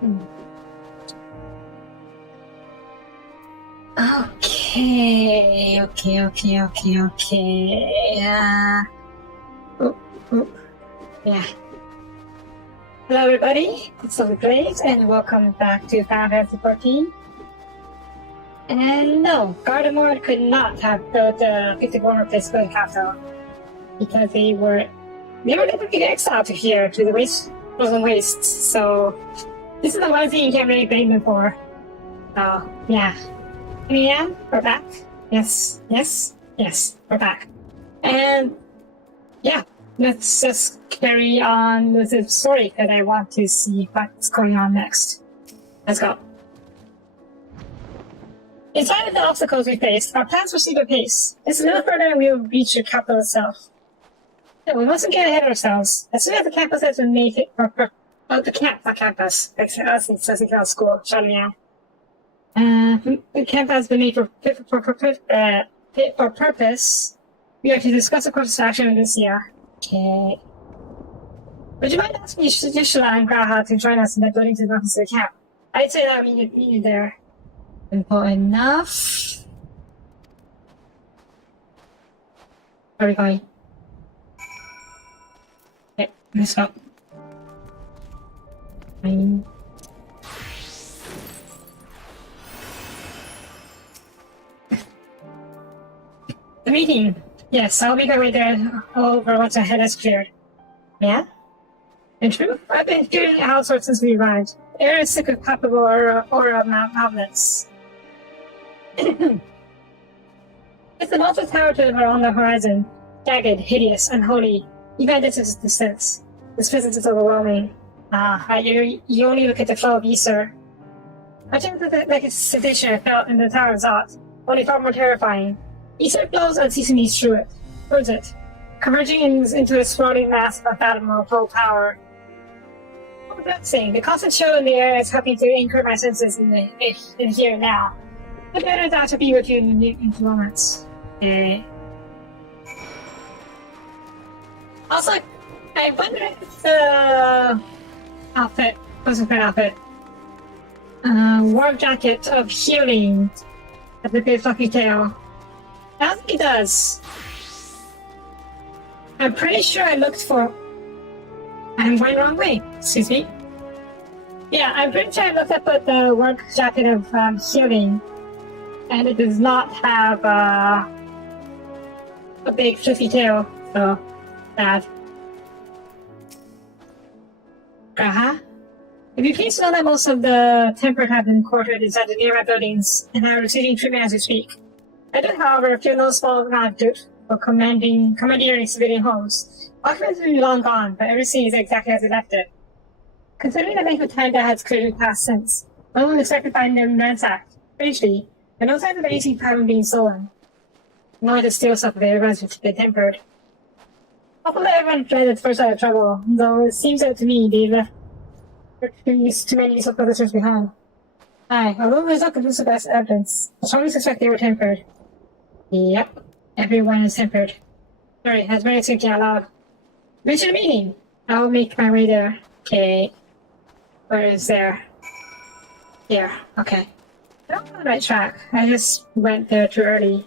Okay. Yeah. Hello, everybody. It's so great, and welcome back to Final Fantasy 14. And no, Gardevoir could not have built the 54 physical capital because they were literally exiled to here to the frozen wastes. So this is the one thing you can't really blame them for. So yeah. Yeah, we're back. Yes, we're back. And yeah, let's just carry on with the story because I want to see what's going on next. Let's go. In spite of the obstacles we faced, our plans proceed at pace. It's a little further and we'll reach the capital itself. Yeah, we mustn't get ahead of ourselves. As soon as the campus has been made fit for the camp, not campus. Like us in Sessical School, Charlian. The camp has been made fit for purpose. We are to discuss the course of action this year. Okay. Would you mind asking Yishula and Graha to join us in the building to the office of the camp? I'd say that we need you there. Simple enough. Where are we going? Okay, let's go. The meeting. Yes, I'll make my way there over once our head is cleared. Yeah? In truth, I've been hearing all sorts since we arrived. The air is sick of palpable aura of mountains. It's the monster tower to on the horizon. Jagged, hideous, unholy. Even at this distance. This presence is overwhelming. You only look at the flow of ether. I think that like a sensation I felt in the tower of Zot, only far more terrifying. Ether flows unceasingly towards it, converging into a swirling mass of unfathomable full power. What was that saying? The constant chill in the air is helping to anchor my senses in here and now. The better that to be with you in a few moments. Also, I wonder if the outfit, warm jacket of healing at the big fluffy tail. I don't think it does. I'm pretty sure I looked for... I'm going the wrong way. Excuse me. Yeah, I'm pretty sure I looked up at the work jacket of healing. And it does not have a big fluffy tail. So, sad. If you please know that most of the tempered have been quartered inside the nearby buildings and are receiving treatment as we speak. I do, however, feel no small gratitude for commandeering civilian homes. Occupants may be long gone, but everything is exactly as we left it. Considering the length of time that has clearly passed since, no one expected to find them ransacked. Strangely, there are no signs of anything having been stolen. Nor the steel stuff of everyone's been tempered. Hopefully everyone dreaded the first sight of trouble, though it seems that to me they left too many useful visitors behind. Aye, although there's not conclusive evidence, I strongly suspect they were tempered. Yep, everyone is tempered. Sorry, that's very thinking out loud. Reach the meeting. I'll make my way there. Okay. Where is there? Here, okay. I'm on the right track. I just went there too early.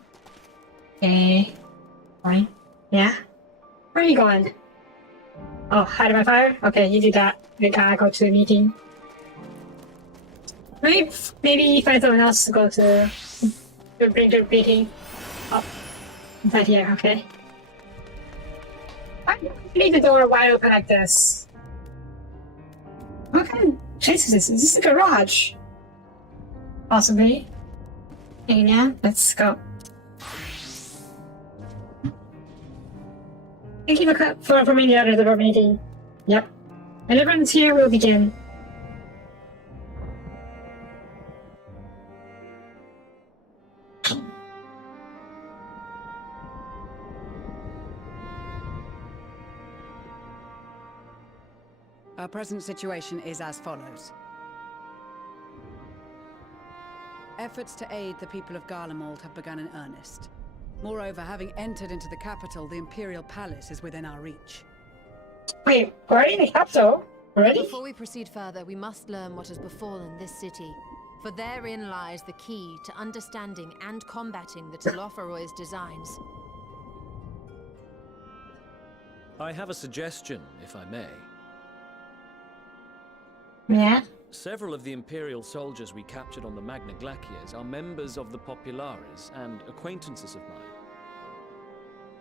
Okay. Fine. Yeah? Where are you going? Oh, hide my fire? Okay, you do that. We gotta go to the meeting. Maybe find someone else to go to bring to the meeting. Oh, inside here, okay. Why do you leave the door wide open like this? What kind of place is this? Is this a garage? Possibly. Okay, yeah, let's go. Thank you for forming the order of our meeting. Yep. When everyone's here, we'll begin. Our present situation is as follows. Efforts to aid the people of Garlemald have begun in earnest. Moreover, having entered into the capital, the Imperial Palace is within our reach. Wait, we're in the capital? Ready? Before we proceed further, we must learn what has befallen this city, for therein lies the key to understanding and combating the Telophoroid's designs. I have a suggestion, if I may. Yeah. Several of the Imperial soldiers we captured on the Magna Glaciers are members of the Populares and acquaintances of mine.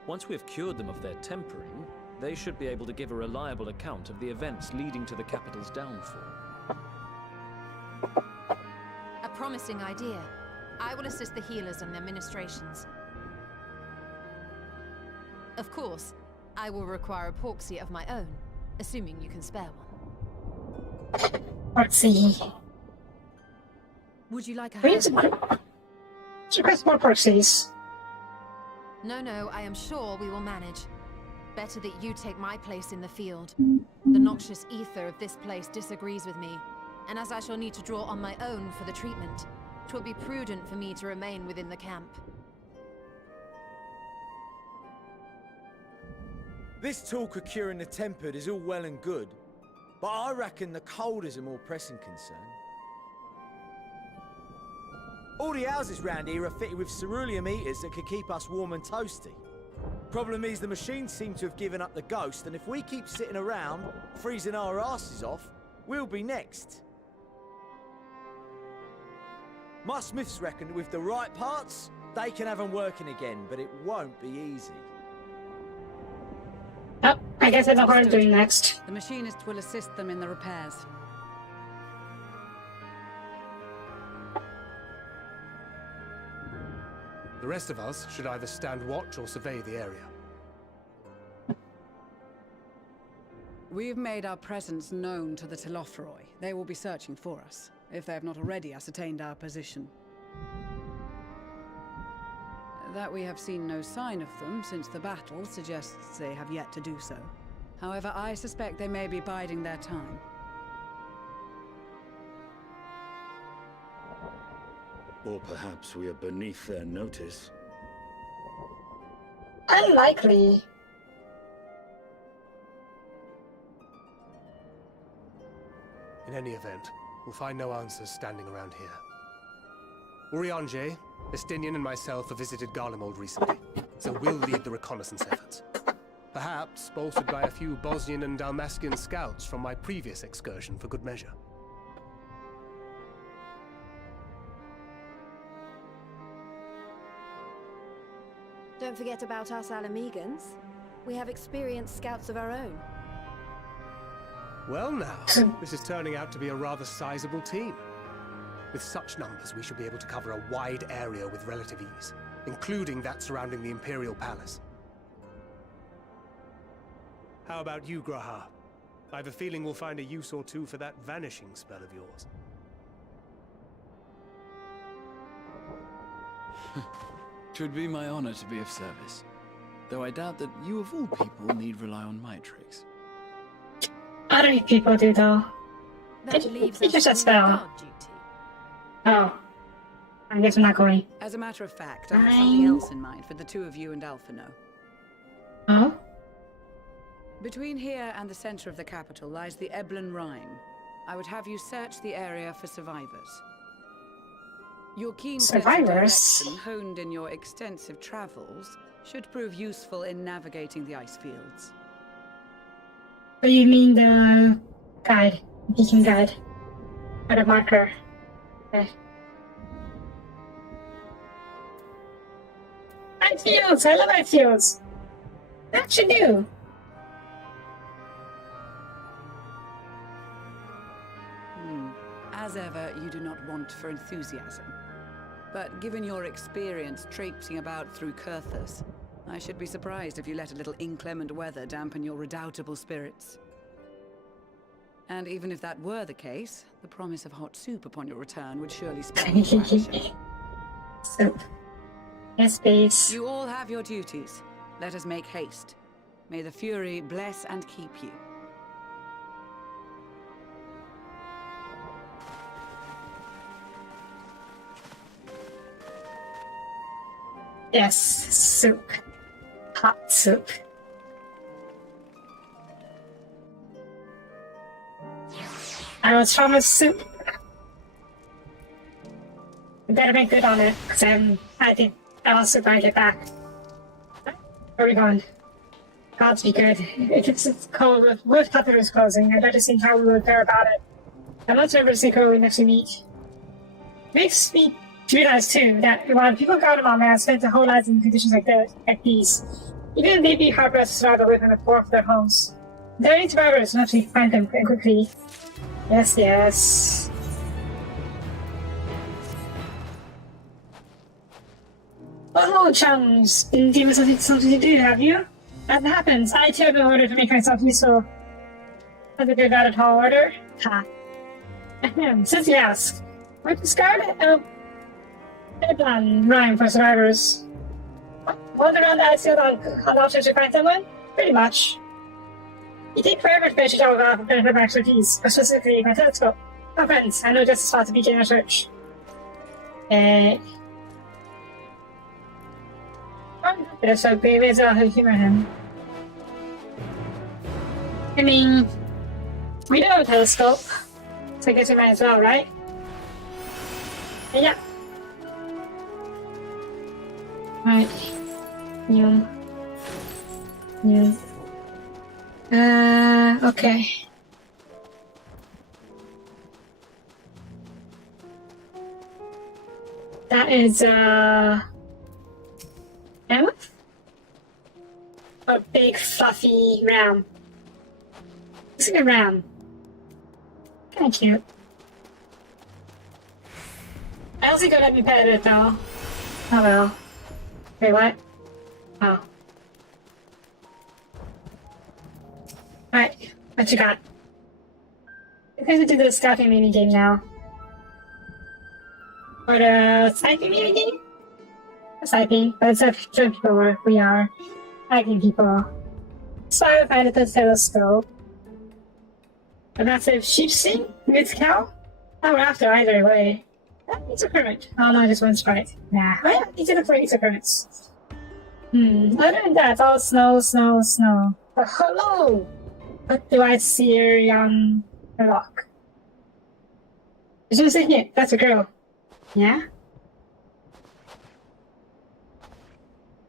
Once we have cured them of their tempering, they should be able to give a reliable account of the events leading to the capital's downfall. A promising idea. I will assist the healers in their ministrations. Of course, I will require a proxy of my own, assuming you can spare one. Let's see. Would you like a We need hand? to request more proxies. No, I am sure we will manage. Better that you take my place in the field. The noxious ether of this place disagrees with me, and as I shall need to draw on my own for the treatment, 'twill be prudent for me to remain within the camp. This talk of curing the tempered is all well and good, but I reckon the cold is a more pressing concern. All the houses round here are fitted with ceruleum heaters that could keep us warm and toasty. Problem is the machines seem to have given up the ghost, and if we keep sitting around, freezing our asses off, we'll be next. My smiths reckon that with the right parts, they can have them working again, but it won't be easy. Oh, I guess I know what I'm doing next. The machinist will assist them in the repairs. The rest of us should either stand watch or survey the area. We've made our presence known to the Telophoroi. They will be searching for us, if they have not already ascertained our position. That we have seen no sign of them since the battle suggests they have yet to do so. However, I suspect they may be biding their time. Or perhaps we are beneath their notice. Unlikely. In any event, we'll find no answers standing around here. Urianger, Estinian and myself have visited Garlemald recently, so we'll lead the reconnaissance efforts. Perhaps bolstered by a few Bosnian and Dalmatian scouts from my previous excursion for good measure. Don't forget about us Alamegans. We have experienced scouts of our own. Well now, this is turning out to be a rather sizable team. With such numbers, we should be able to cover a wide area with relative ease, including that surrounding the Imperial Palace. How about you, Graha? I have a feeling we'll find a use or two for that vanishing spell of yours. Twould be my honor to be of service, though I doubt that you of all people need rely on my tricks. Other people do though. That leaves It us just a with spell. guard duty. Oh. I guess I'm not going. As a matter of fact, I have something else in mind for the two of you and Alphino. Oh? Between here and the center of the capital lies the Eblan Rhine. I would have you search the area for survivors. Your keen sense of Survivors? direction, honed in your extensive travels, should prove useful in navigating the ice fields. Oh, you mean the guide, beacon guide, or the marker? Okay. Ice fields! I love ice fields! That should do! As ever, you do not want for enthusiasm. But given your experience traipsing about through Kurthus, I should be surprised if you let a little inclement weather dampen your redoubtable spirits. And even if that were the case, the promise of hot soup upon your return would surely spell your action. Soup. Yes, please. You all have your duties. Let us make haste. May the Fury bless and keep you. Yes, soup. Hot soup. I was Thomas soup. We better make good on it, because I think I'll also gotta get back. Where are we going? Gods be good. If it's cold, Wood Cutler is closing. I'd like to see how we would fare about it. I'm not sure if it's we next to meet. Makes me realize, too, that while people got him on there, spent their whole lives in conditions like these. Even they'd be hard-pressed to survive away from the poor of their homes. There are any survivors, and actually find them quickly. Yes, yes. Oh, chums, been given something to do, have you? As it happens, I too have been ordered to make myself useful. Has it good at tall order? Ha. Since you ask, what discard plan rhyme for survivors? Wander around the ice field on options to find someone? Pretty much. You take forever to finish a job without a benefit of expertise, but specifically my telescope. Oh, friends, I know just the spot to begin our search. Bit of Soapie, may as well humor him. I mean, we do have a telescope, so I guess we might as well, right? Yeah. Right. Yeah. Okay. That is, mammoth? A big, fluffy ram. Looks like a ram. Kinda cute. I also gotta let me pet it, though. Oh well. Wait, what? Oh. Alright, what you got? I'm going to do the scouting minigame now. Or the sniping minigame? Sniping, but it's a few people where we are. Hacking people. So I find it the telescope. A massive sheepskin? Mid cow? Oh, we're after either way. It's a permit. Oh no, just one sprite. Nah, I need to look for these occurrence. Other than that, all snow, snow, snow. Oh, hello! What do I see on the rock? There's no saying it. That's a girl. Yeah?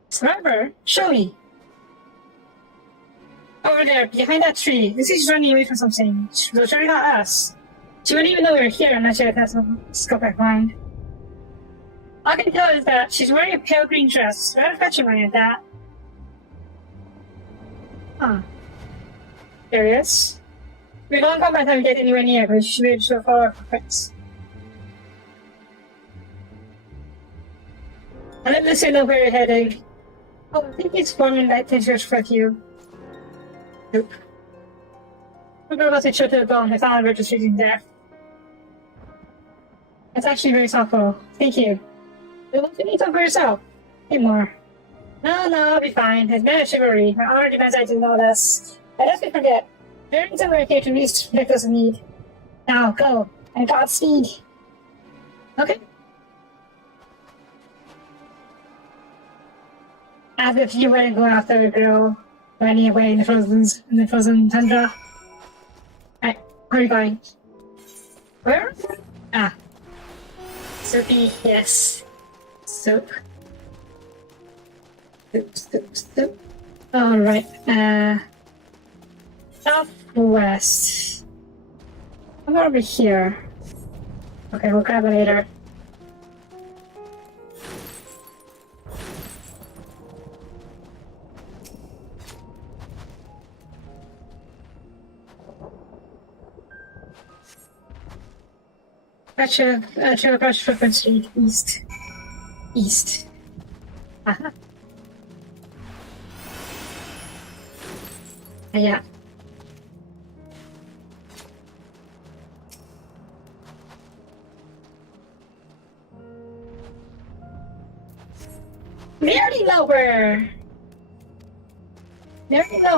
Survivor? Show me. Over there, behind that tree. This is running away from something. She's surely not us. She wouldn't even know we were here unless she had that scope back mind. All I can tell is that she's wearing a pale green dress. Rather fetching money at that. Huh. Curious. We don't come by the time we get anywhere near, but she should be able to follow our footprints. And let Lucy know where you're heading. Oh, I think it's forming that search for you. Nope. We'll go about to show to the bone. I found a registration there. That's actually very thoughtful. Thank you. You want to need some for yourself? Hey, more. No, I'll be fine. It's been a chivalry. My honor demands I do no less. I just forget. There is somewhere here to reach protect us in need. Now, go. And Godspeed. Okay. As if you wouldn't go after a girl running away in the frozen tundra. Alright, where are you going? Where? Ah. Soapie, yes. Soap. Soap. Alright, southwest. I'm over here. Okay, we'll grab it later. Trail across Footprint Street, east. Uh-huh. Yeah. We already know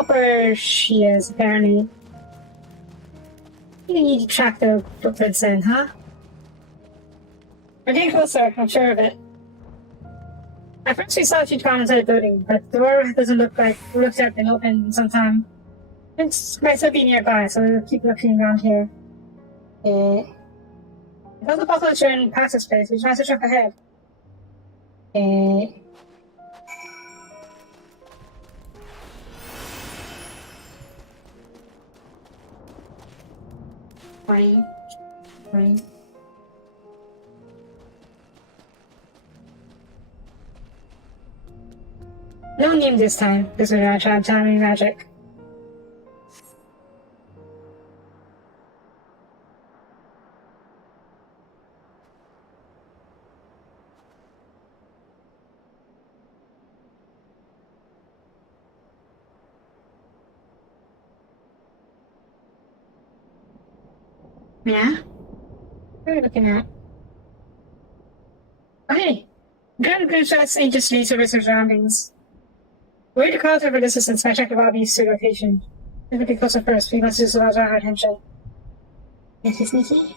where she is, apparently. You need to track the footprints in, huh? We're getting closer, I'm sure of it. At first we thought she'd gone inside the building, but the door doesn't look like it looks to have been open sometime. It might still be nearby, so we'll keep looking around here. Because the buffalo are in passive space, we try to jump ahead. Fine. Fine. No name this time, because we're gonna try timing magic. Yeah? What are we looking at? Oh, hey! Good shots ain't just need to research surroundings. Wait to call over resistance by checking Bobby's location. Let's look closer first. We must use our attention. Sneaky, sneaky.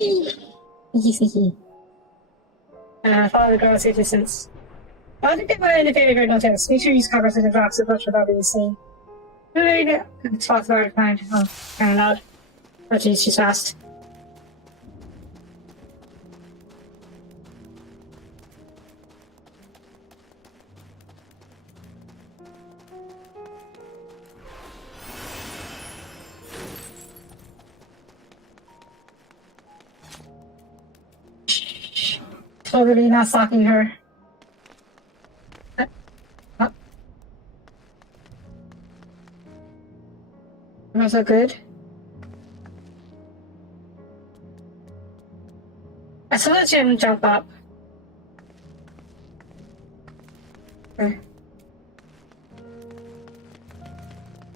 Sneaky, sneaky. Follow the girl safe distance. I think they might indicate a great notice. Make sure you use cover to the drops of much without being seen. There you go. It's fast the right kind. Oh, kind of loud. Oh jeez, she's fast. Totally not stalking her. Was that good? I saw the gym jump up. Okay.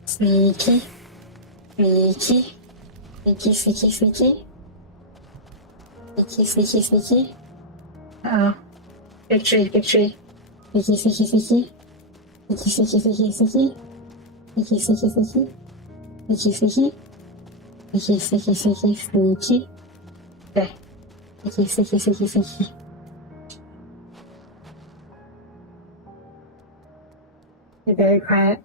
Sneaky. Sneaky. Sneaky, sneaky, sneaky. Sneaky, sneaky, sneaky. Uh-oh. Big tree, big tree. Sneaky, sneaky, sneaky. Sneaky, sneaky, sneaky, sneaky. Sneaky, sneaky, sneaky. Sneaky, sneaky. Sneaky, sneaky, sneaky, sneaky. Okay. Sneaky, sneaky, sneaky, sneaky. Be very quiet.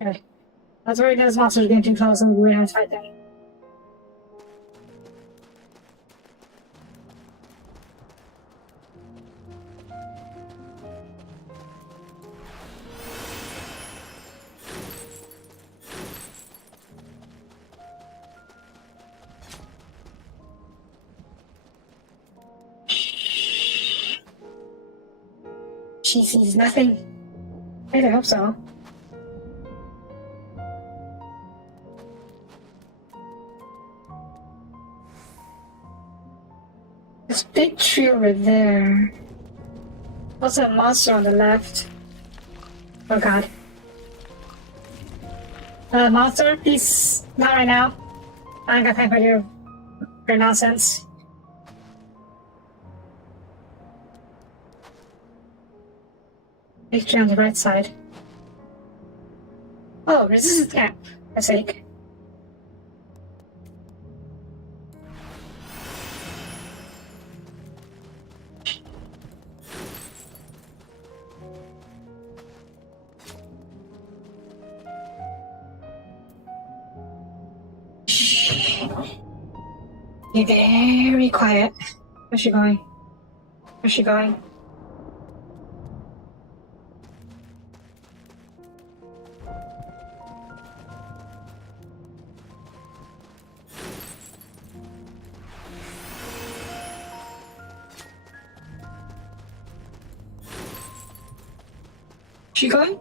Okay. That's where those monsters are getting too close and we're gonna fight them. She sees nothing. I hope so. This big tree over there. Also a monster on the left. Oh god. Monster, please. Not right now. I ain't got time for your nonsense. Big tree on the right side. Oh, resistance gap. For sake. Be very quiet. Where's she going? Where's she going? She going?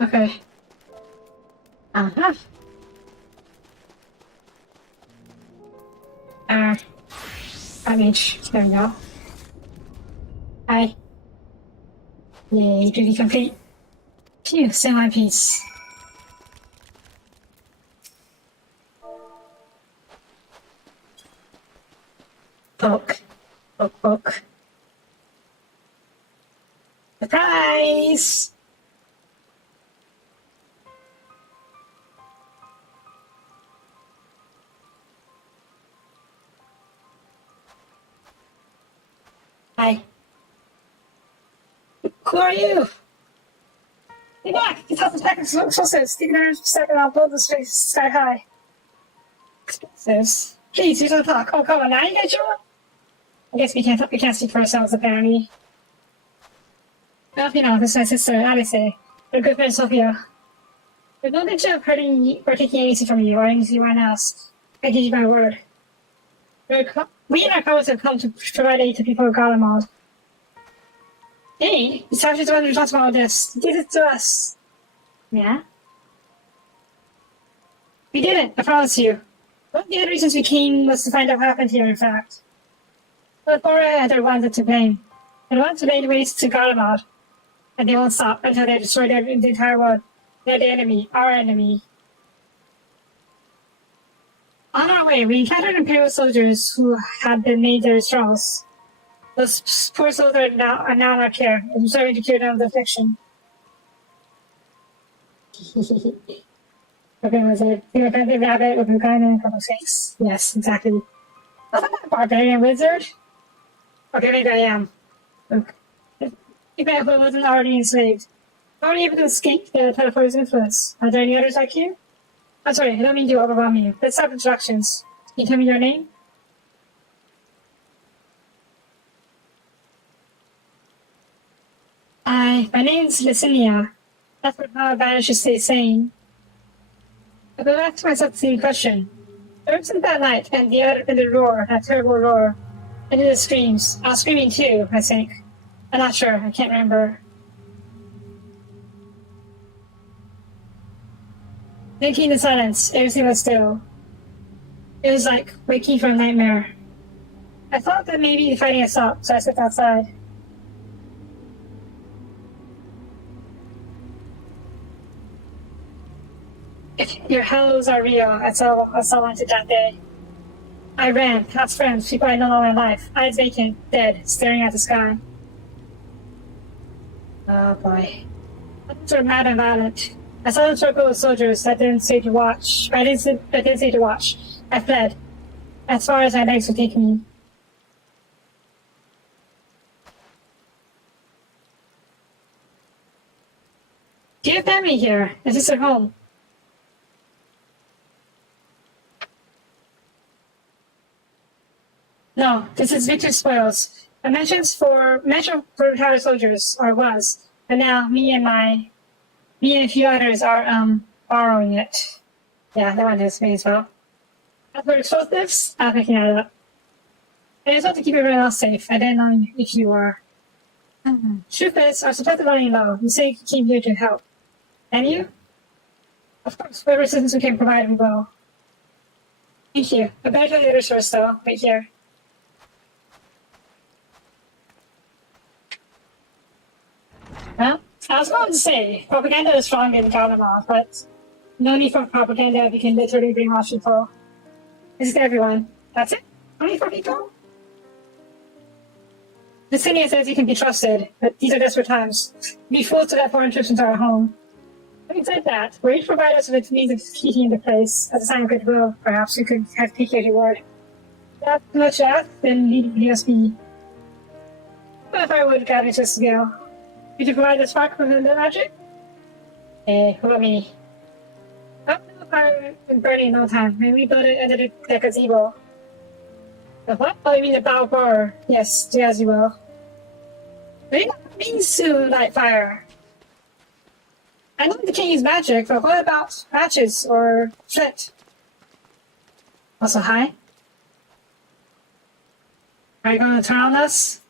Okay. Uh-huh. Damage. There we go. Hi. Yay, duty complete. Phew, semi-piece. Poke. Poke, poke. Surprise! Hi. Who are you? Hey back! You thought the technical explosives. Taking our second on blow the space sky high. Explosives. Please, you don't talk. Oh, come on, now you get your one? I guess we can't speak for ourselves, apparently. Well, you know, this is my sister, Alice. We're good friends, Sophia. There's no danger of hurting or taking anything from you or anyone else. I give you my word. We and our colleagues have come to provide aid to people of Garlemald. Aid? Sarge's the one who talks about all this. He did it to us. Yeah? We did it, I promise you. One of the other reasons we came was to find out what happened here, in fact. But Bora and their wanted to blame. They want to lay waste to Garlemald. And they won't stop until they destroy the entire world. They're the enemy, our enemy. On our way, we encountered Imperial soldiers who had been made their straws. Those poor soldiers are now in our care, and we're starting to cure them of the affliction. Okay, was it? We were a rabbit with a gun and a couple of snakes. Yes, exactly. I'm not a barbarian wizard. Okay, maybe I am. Look. If I wasn't already enslaved. How were you able to escape the teleporter's influence? Are there any others like you? I'm sorry, I don't mean to overwhelm you. Let's have introductions. Can you tell me your name? My name's Licinia. That's what how Vanish is saying. I go back to myself the same question. Ever since that night and the roar, that terrible roar, and the screams. I was screaming too, I think. I'm not sure, I can't remember. Thinking in silence, everything was still. It was like waking from a nightmare. I thought that maybe the fighting had stopped, so I stepped outside. Your hells are real, I saw wanted that day. I ran, past friends, people I know all my life, eyes vacant, dead, staring at the sky. Oh boy. Others were mad and violent. I saw the circle of soldiers that didn't say to watch. I didn't say to watch. I fled. As far as my legs would take me. Do you have family here? Is this your home? No, this is Victor's spoils. A mansion for retired soldiers, or was. But now me and a few others are borrowing it. Yeah, that one is me as well. As for explosives, I'm picking that up. I just want to keep everyone else safe. I didn't know if you were. Truth is, our supplies are running low. You say you came here to help. And you? Of course, whatever assistance we can provide, we will. Thank you. I better tell the others first, though. Wait here. Well, I was going to say, propaganda is strong in Garlemald, but no need for propaganda, we can literally brainwash people. This is everyone. That's it? Only 4 people? The senior says you can be trusted, but these are desperate times. Be fools to let foreign troops into our home. Having said that, will you provide us with means of keeping the place? As a sign of goodwill, perhaps we could have picked your reward. That's much asked, then leave us be. But if I would gather just to go. Could you provide the spark within the magic? Who about me? Oh, no fire been burning in no time. Maybe we build it under the gazebo. The what? Oh, you mean the bow borer? Yes, do as you will. Maybe that means to light fire. I know they can't use magic, but what about matches or flint? Also, hi? Are you going to turn on us?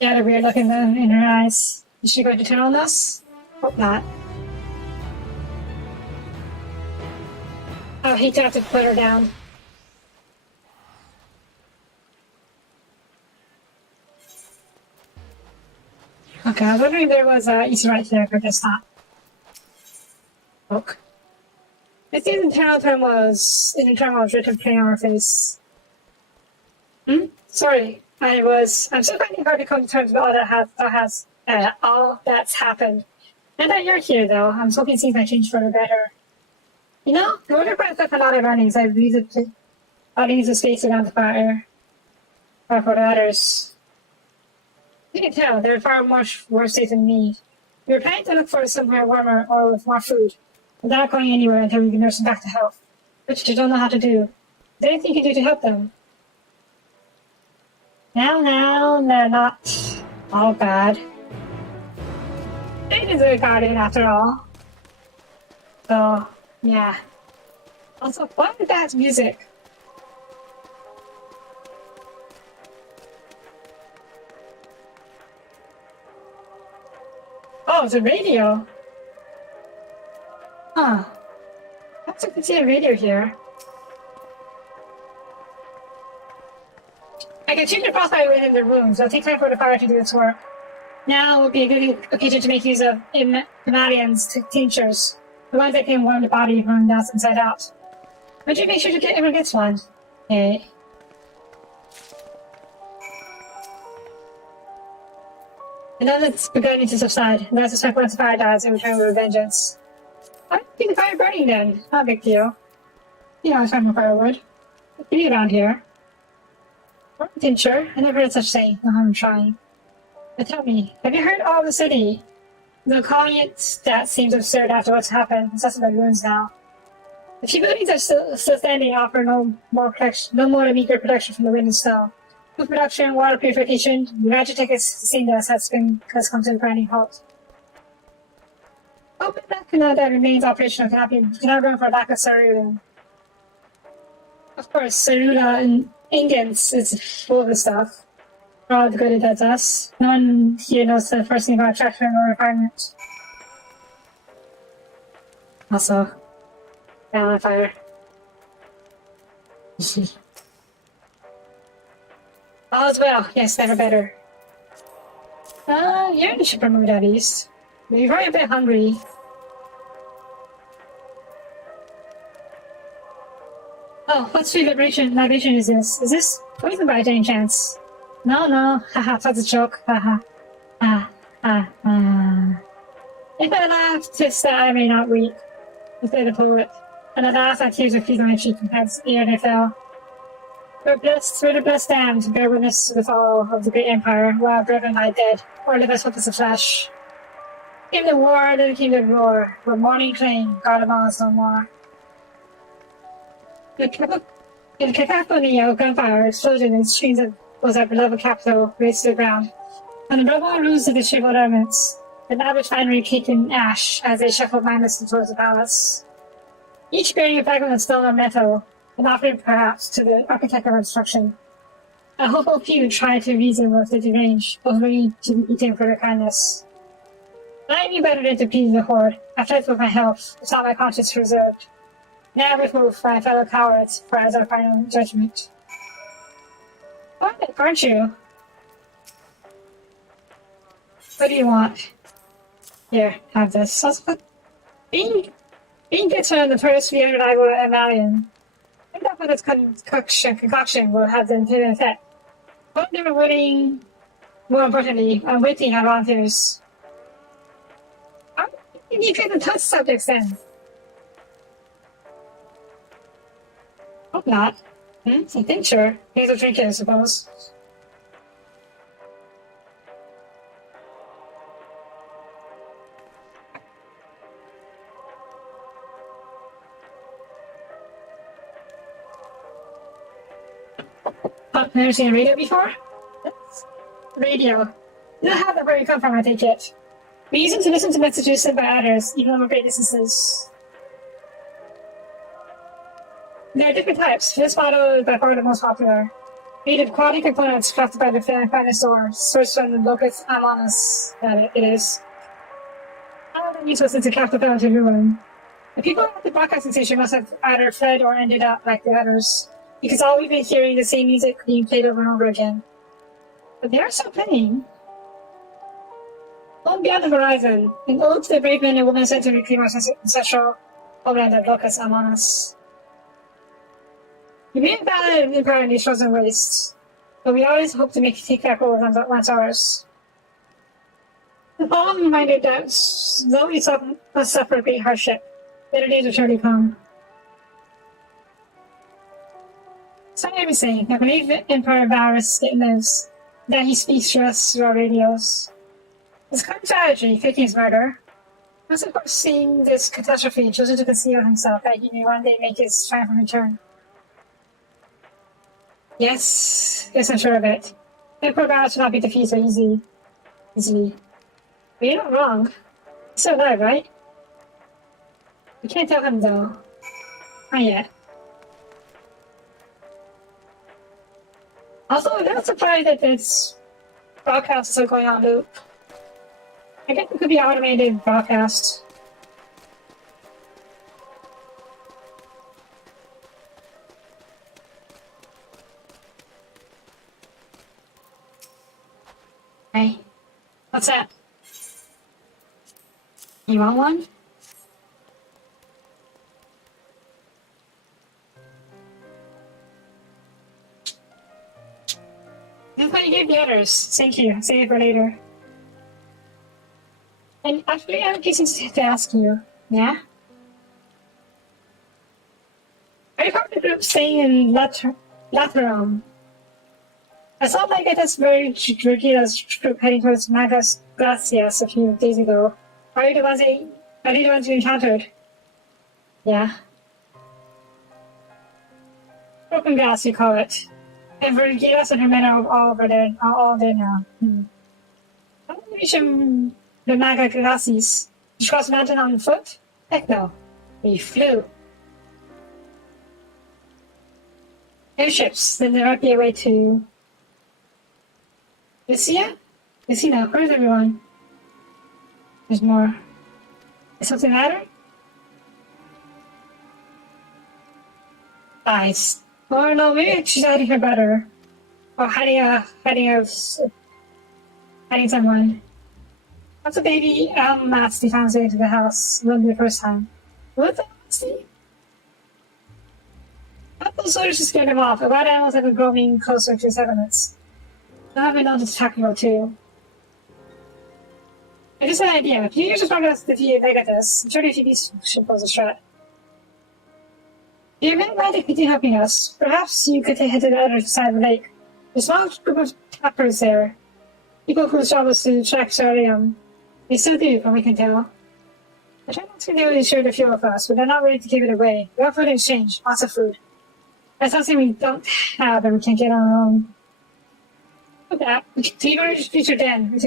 Yeah, the weird look in her eyes. Is she going to turn on us? Hope not. Oh, he tried to put her down. Okay, I was wondering if there was Easter right there, but guess not. Look. This internal term was written plain on her face. Sorry. I'm still finding it hard to come to terms with all that's happened. And that you're here, though, I'm hoping things might change for the better. You know, I wonder if I took a lot of earnings. I'd use the space around the fire. Or for the others. You can tell, they're far much worse state than me. We were planning to look for somewhere warmer or with more food. We're not going anywhere until we can nurse them back to health. Which they don't know how to do. Is there anything you can do to help them? Now, they're not all bad. It is a guardian after all. So, yeah. Also, why is that music? Oh, it's a radio. Huh. Perhaps I can see a radio here. I can change the crossfire within the rooms. It'll take time for the fire to do its work. Now would be a good occasion to make use of Himalayan's tinctures. The ones that can warm the body from the inside out. Would you make sure to everyone gets one? Okay. And then it's beginning to subside. And I suspect once the fire dies, it will return with vengeance. I don't see the fire burning then. Not a big deal. You know, I find more firewood. It's be around here. Or tincture. I never heard such thing. No harm in trying. But tell me, have you heard all of the city? Though calling it that seems absurd after what's happened. It's just about ruins now. The few buildings that are still standing offer no more meager protection from the wind and snow. Food production, water purification, the Magitek has seen this has come to a grinding halt. Oh, but that remains operational cannot run for lack of Sarula. Of course, Sarula and Ingens is full of the stuff. For all the good it does us. No one here knows the first thing about attraction or refinement. Also, down on fire. All is well. Yes, never better. Yeah, you should promote at least. You're probably a bit hungry. Oh, what sweet libation is this? Is this poison by any chance? No. Haha, that's a joke. Haha. If I laugh, 'tis that I may not weep. Instead of poet. And at last, tears of feet on my cheek and heads ere they fell. We're the blessed damned to bear witness to the fall of the great empire, while driven by dead, or live as hopeless of flesh. Came the war, then came the roar, where morning claim, God of us no more. The cacophony of gunfire exploded in streams of was our beloved capital razed to the ground. And above all roofs of the shriveled ornaments, the lavish finery caked in ash as they shuffled mindlessly towards the palace. Each bearing a fragment of stone or metal, an offering perhaps to the architect of destruction. A hopeful few tried to reason with the deranged, overly to be eaten for their kindness. But I knew better than to please the horde. I fled for my health, it's not my conscience reserved. Now removed by fellow cowards, for as our final judgment. What, aren't you? What do you want? Here, have this. Being concerned the first 300 Igor and Valiant. I think that this concoction will have the intended effect. But they were waiting, more importantly, I'm waiting on volunteers. You couldn't touch subjects then. Hope not. I think sure. Here's a drink, I suppose. Never seen a radio before? Yes. Radio. You don't have that where you come from, I take it. We use them to listen to messages sent by others, even over great distances. There are different types. This model is by far the most popular. Made of quality components crafted by the finest ore, sourced from the Locus Amanus, that it is. How are they useless since the capital fell into ruin? The people at the broadcasting station must have either fled or ended up like the others, because all we've been hearing the same music being played over and over again. But they are still playing. Long beyond the horizon, an ode to the brave men and women sent to reclaim our ancestral homeland of Locus Amanus. We may have battled an empire in these frozen wastes, but we always hope to take back what was once ours. The fallen reminded that though we must suffer great hardship, better days will surely come. So let me say, I believe that Emperor Varus still lives, that he speaks to us through our radios. His current strategy, faking his murder, was of course seeing this catastrophe chosen to conceal himself that he may one day make his triumphant return. Yes, I'm sure of it. Emperor Varus will not be defeated so easily. But you're not wrong. He's still alive, right? We can't tell him though. Not yet. Also, I'm not surprised that this broadcast is still going on loop. I guess it could be an automated broadcast. Hey, what's that? You want one? This is what you gave the others. Thank you. Save it for later. And actually, I have a question to ask you. Yeah? Are you part of the group staying in Laterum? I saw like it as very Georgia's group heading towards Magas Glacias a few days ago. Are they the ones you encountered? Yeah. Broken glass, you call it. And Vergilas and her men are all there now. How did we reach the Maga Glacias? Did you cross the mountain on foot? Heck no. We flew. Airships, then there might be a way to... Lucia? Lucina, where's everyone? There's more. Is something matter? Eyes. Oh no, maybe she's hiding her brother. Or hiding someone. What's a baby Masty found his way into the house? It wouldn't be the first time. What's that, Masty? I thought those soldiers just scared him off. A wild animals have been growing closer to his settlements. Now I've been known to attack people too. I just had an idea. If you use this progress to defeat Negatus, I'm sure the TVs should pose a threat. If your men might continue helping us, perhaps you could head to the other side of the lake. There's a small group of tappers there. People whose job was to track Sarium. They still do, from what we can tell. I try not to be really sure the fuel with us, but they're not ready to give it away. We have food in exchange, lots of food. That's something we don't have and we can't get on our own. Look at that. To even reach future den, we have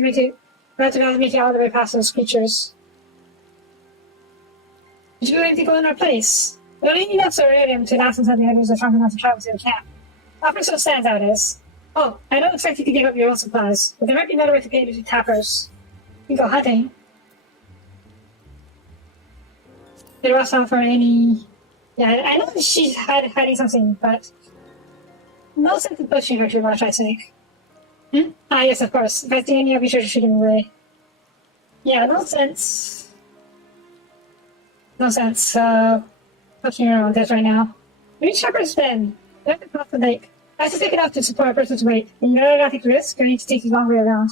to make it all the way past those creatures. Would you be willing to go in our place? We only need enough Sarium to last until the others are strong enough to travel to the camp. Offer so stands out is. Oh, I don't expect you to give up your own supplies, but there might be another way to get into tappers. You can go hunting. Did Ross offer any... Yeah, I know she's hiding something, but... No sense in pushing her too much, I think. Ah, yes, of course. If I see any, I'll be sure to shoot him away. Yeah, no sense. Pushing around this right now. Reach Shepherd's Den. Let me cross the lake. I have to take it out to support a person's weight. And you know take risk, or you need to take the long way around.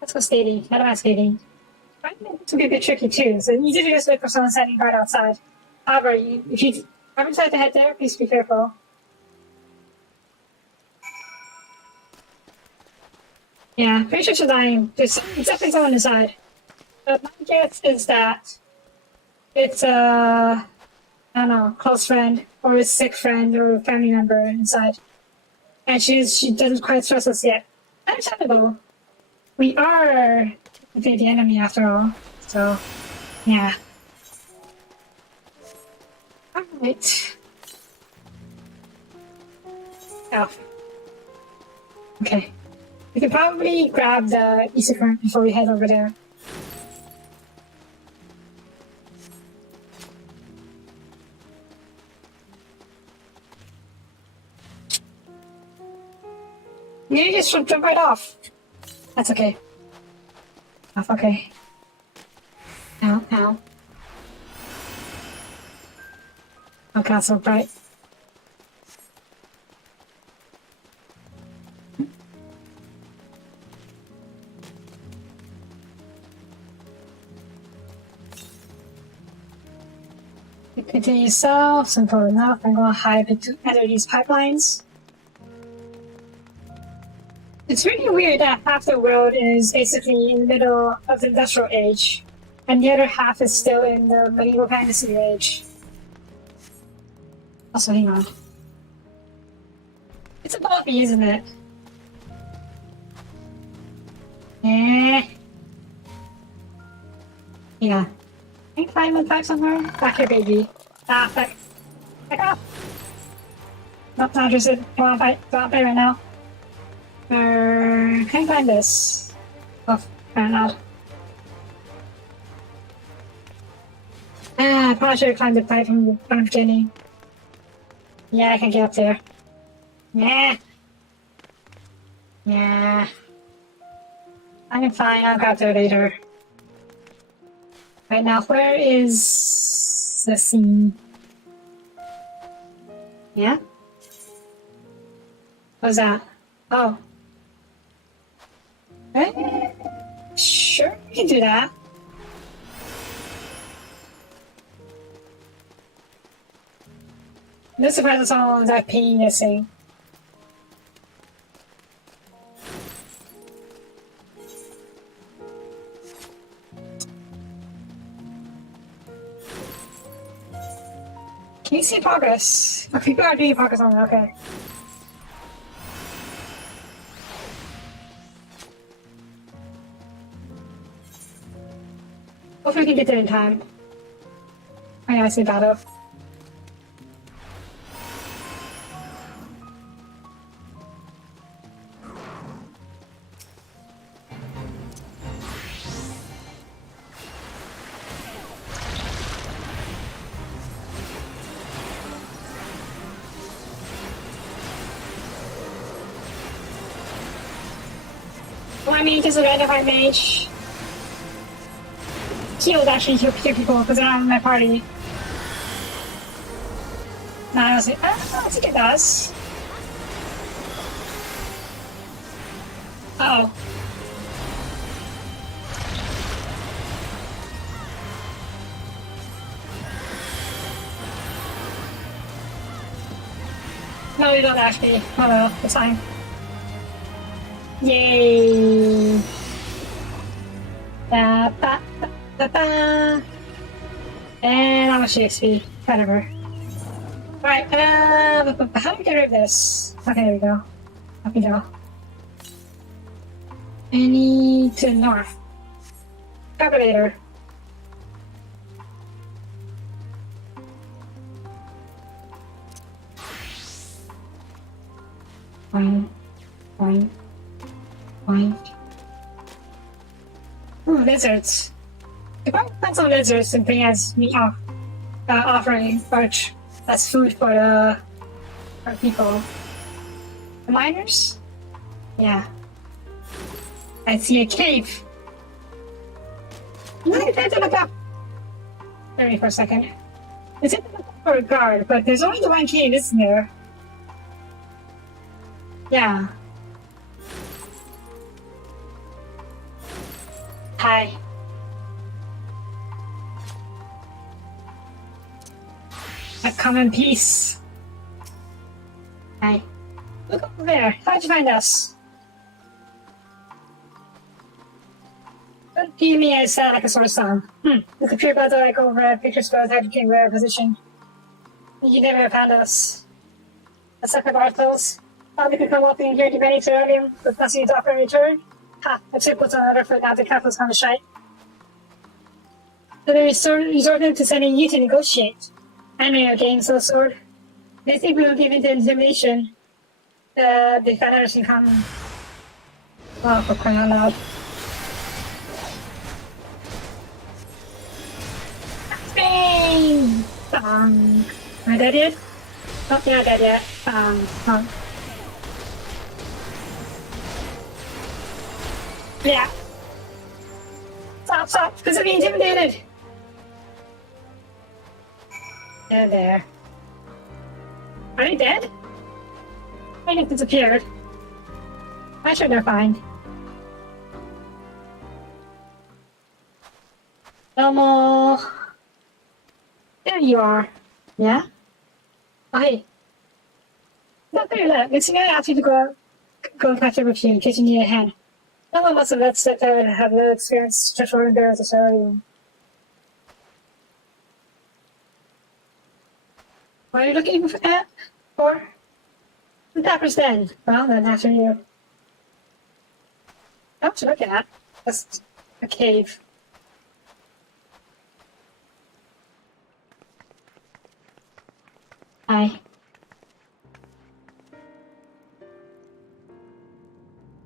Let's go skating. I don't mind skating. I think it to be a bit tricky too, so you usually just look for someone standing right outside. However, if you ever decide to head there, please be careful. Yeah, pretty sure she's lying. There's definitely someone inside. But my guess is that it's I don't know, close friend, or a sick friend, or a family member inside. And she doesn't quite trust us yet. Understandable. We are the enemy after all, so yeah. Alright. Oh. Okay. We could probably grab the Easter current before we head over there. You just jump right off. That's okay. Off, okay. Ow, ow. Oh god, so bright. Continue south, simple enough. I'm gonna hide under these pipelines. It's really weird that half the world is basically in the middle of the industrial age, and the other half is still in the medieval fantasy age. Also, hang on. It's a Soapie, isn't it? Eh. Yeah. Can you climb and fight somewhere? Back here, baby. Ah, back. Back off! Not interested. Come on, fight. Come on, fight right now. Can I climb this? Oh, ran out. Ah, I probably should have climbed the pipe from the beginning. Yeah, I can get up there. Yeah. Yeah. I'm fine, I'll go up there later. Right now, where is the scene? Yeah? What's that? Oh. Sure, we can do that. No surprise it's all that penis thing. Can you see progress? Oh, people are doing progress on it, okay. Hopefully we can get there in time. Oh yeah, I see battle. Well, I mean, just a random high mage. Healed actually heal people because they're not in my party. No, I don't think it does. Uh oh. No, we don't actually. Oh well, it's fine. Yay! Da, ba, ba, ba, ba. And how much XP? Whatever. Alright, how do we get rid of this? Okay, there we go. Up we go. Any to the north. Calculator. Fine. Ooh, lizards. If I plant some lizards and bring as meat offering, but that's food for people. The miners? Yeah. I see a cave. No, I have to look up. Wait for a second. It's in the for a guard, but there's only one cave, isn't there? Yeah. Hi. A common piece. Hi. Look over there. How'd you find us? What do you mean I sound like a sort of song? The computer builder like over a picture spells how you can wear a position. You never have found us. A suck of Arthos. Probably could come up in here depending to him with nothing to offer in return. Ha! I took what's on order for now the Capitol's kind of shite. So they resorted to sending you to negotiate. I know your game, so sword. They think we will give in to intimidation. They got everything coming. Oh, for crying out loud. Bang! Am I dead yet? Oh, you're not dead yet. Yeah. Stop, because I'm being intimidated. And there. Are they dead? I think disappeared. I'm sure they're fine. No more. There you are. Yeah? Oh, hey. Not very late. It's I asked you to go and catch up with you in case you need a hand. No one must have let sit there and have no experience patrolling there as a sororium. What are you looking for? The Dapper's Den. Well, then after you. Not to look at. Just a cave. Hi.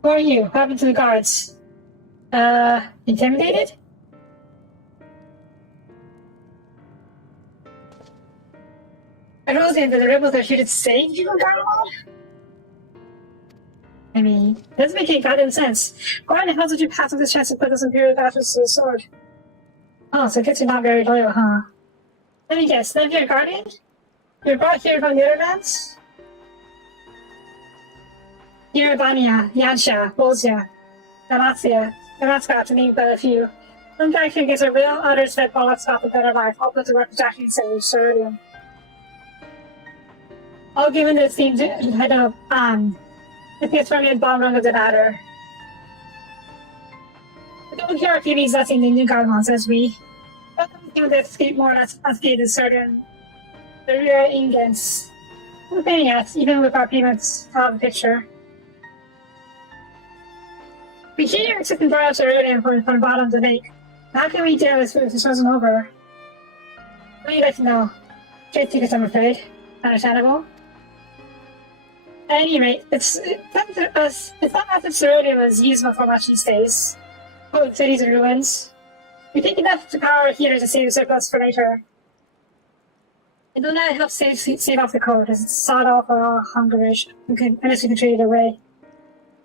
Who are you? What happened to the guards? Intimidated? I rose in that the rebels are here to save you, Garlemald? I mean, it doesn't make any goddamn sense. Why in the hell did you pass up this chance to put those Imperial Bastards to the sword? Oh, so I guess you're not very loyal, huh? Let me guess, none of your guardian? You're brought here from the other lands? Yerebania, Yansha, Bolzia, Damaska, to name but a few. Some guy who gets a real utter set bollocks about the better life, all put to work protecting Sage, Cerulean. All given this seems head of, it gets from the bottom rung of the ladder. We don't care if he means nothing the new Garlemald, says we. But we can escape more or less unscathed certain. The rear Ingens. We're paying us, even with our payments out of the picture. We hear you're accepting brought Cerulean from the bottom of the lake. How can we deal with if this wasn't over? What do you like to know? Trade tickets, I'm afraid. Understandable. At any rate, it's not as if Cerulean was usable for much these days. Both cities are ruins. We take enough to power here to save a surplus for later. And don't let it help save off the code, as it's sawed off for all hungerish, unless we can trade it away.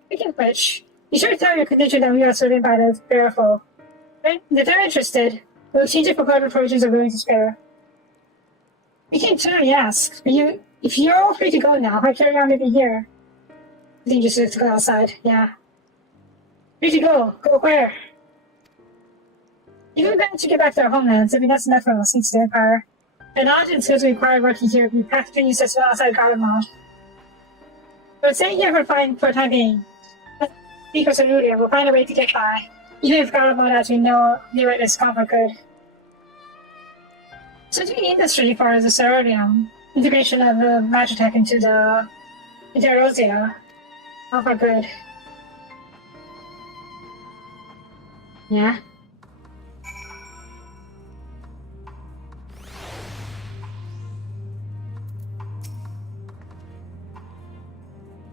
Speaking of which, be sure to tell your contingent that we are serving by the Bareful. Right? If they're interested, we'll exchange it for whatever provisions are willing to spare. We can certainly ask, but if you're all free to go now, why carry on living here? I think you just to go outside, yeah. Free to go. Go where? Even if we manage to get back to our homelands, I mean that's enough for us, thanks to the Empire. And knowledge and skills we require working here will be practically useless outside Garlemald. But staying here for a time being. Because of Cerulean, we'll find a way to get by. Even if Garlemald, as we know, near it is gone for good. Switching industry for the Cerulean, integration of the Magitech into Erosia, all for good. Yeah?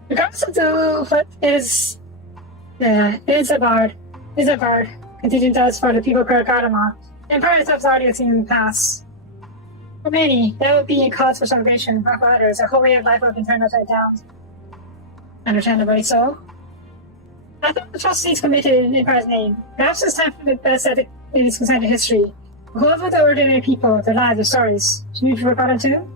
Regardless of what is a bard. Contingent does for the people of Garlemald. The Empire itself has already seen in the past. For many, that would be a cause for celebration. For others, a whole way of life would have been turned upside down. Understandably so. I thought the atrocities committed in the Empire's name. Perhaps it's time for the best that it is concerned to history. Whoever the ordinary people, their lives, their stories. Should we report on too?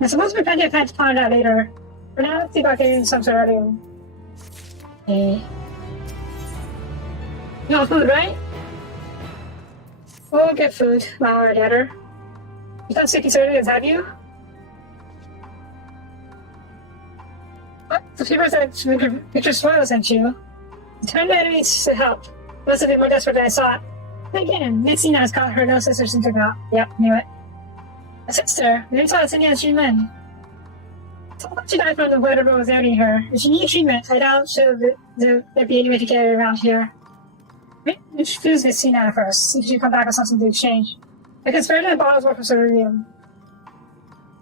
I suppose we've plenty of time to find out later. For now, let's see about getting some sort of hey. You want food, right? We'll get food while we're at her. You don't sticky Ceruleans, have you? What? The people that Victor Spoil sent you. Turn the enemies to help. Must have been more desperate than I thought. Again, Nixina has caught her no sister since about. Yep, knew it. A sister? We saw Cindy and 3 men. So once she died from the whatever was airing her, if she needed treatment, I doubt there'd be any way to get her around here. Maybe we should fuse with Cena first, see if she come back with something to exchange. Because Ferdinand bottles work for Cerulean.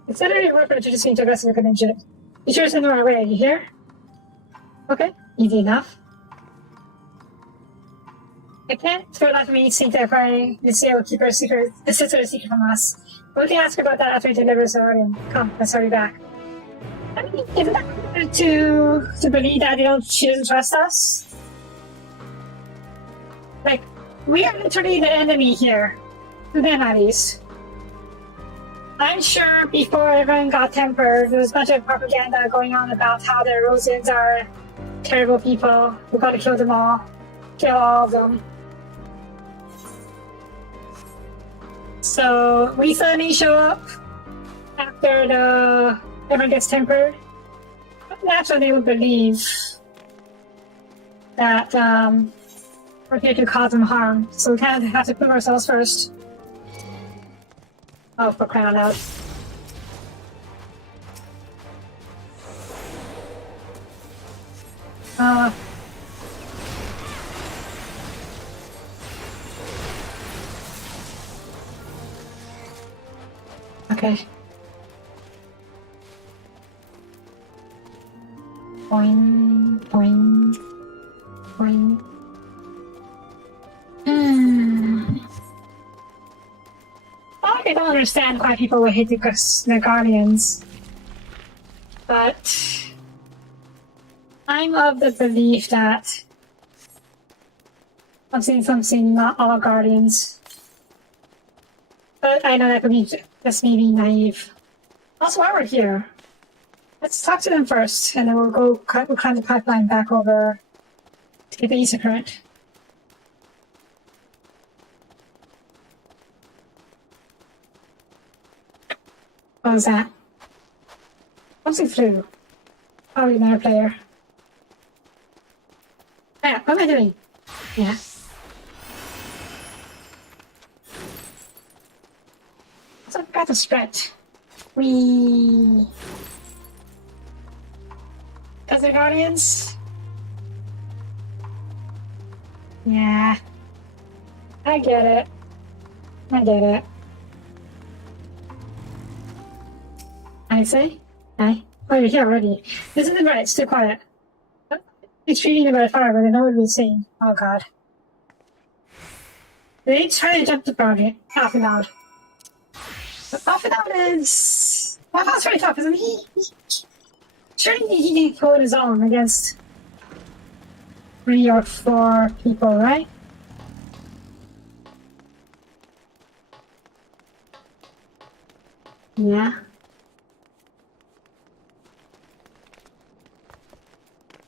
It's literally worth for her to just seem to rest of the contingent. Be sure to send her our way, you hear? Okay, easy enough. I can't for the life of me think that if Lucia will keep her secret, the sister a secret from us. But we can ask her about that after we deliver Cerulean. Come, let's hurry back. I mean, isn't that hard to believe that she doesn't trust us? Like, we are literally the enemy here. To them, at least. I'm sure before everyone got tempered, there was a bunch of propaganda going on about how the Erosians are terrible people. We've got to kill them all. Kill all of them. So we suddenly show up after everyone gets tempered. Naturally, they would believe that we're here to cause them harm. So we kind of have to prove ourselves first. Oh, for crying out loud. Okay. Boing, boing, boing. I don't understand why people would hate the Guardians. But I'm of the belief that I'm seeing something not all Guardians. But I know that could be just me being naive. Also, while we're here, let's talk to them first, and then we'll climb the pipeline back over to get the Eastern Current. What was that? Something flew. Probably another player. Yeah, what am I doing? Yeah. So I've got the sprint. As the Guardians? Yeah. I get it. I get it. I say? Aye. Oh, you're here already. This isn't right, it's too quiet. It's reading about fire, but I know what we're saying. Oh god. They try to jump the target. Half an hour. But half an hour is... Well, that's very tough, isn't he? Surely he can hold his own against 3 or 4 people, right? Yeah.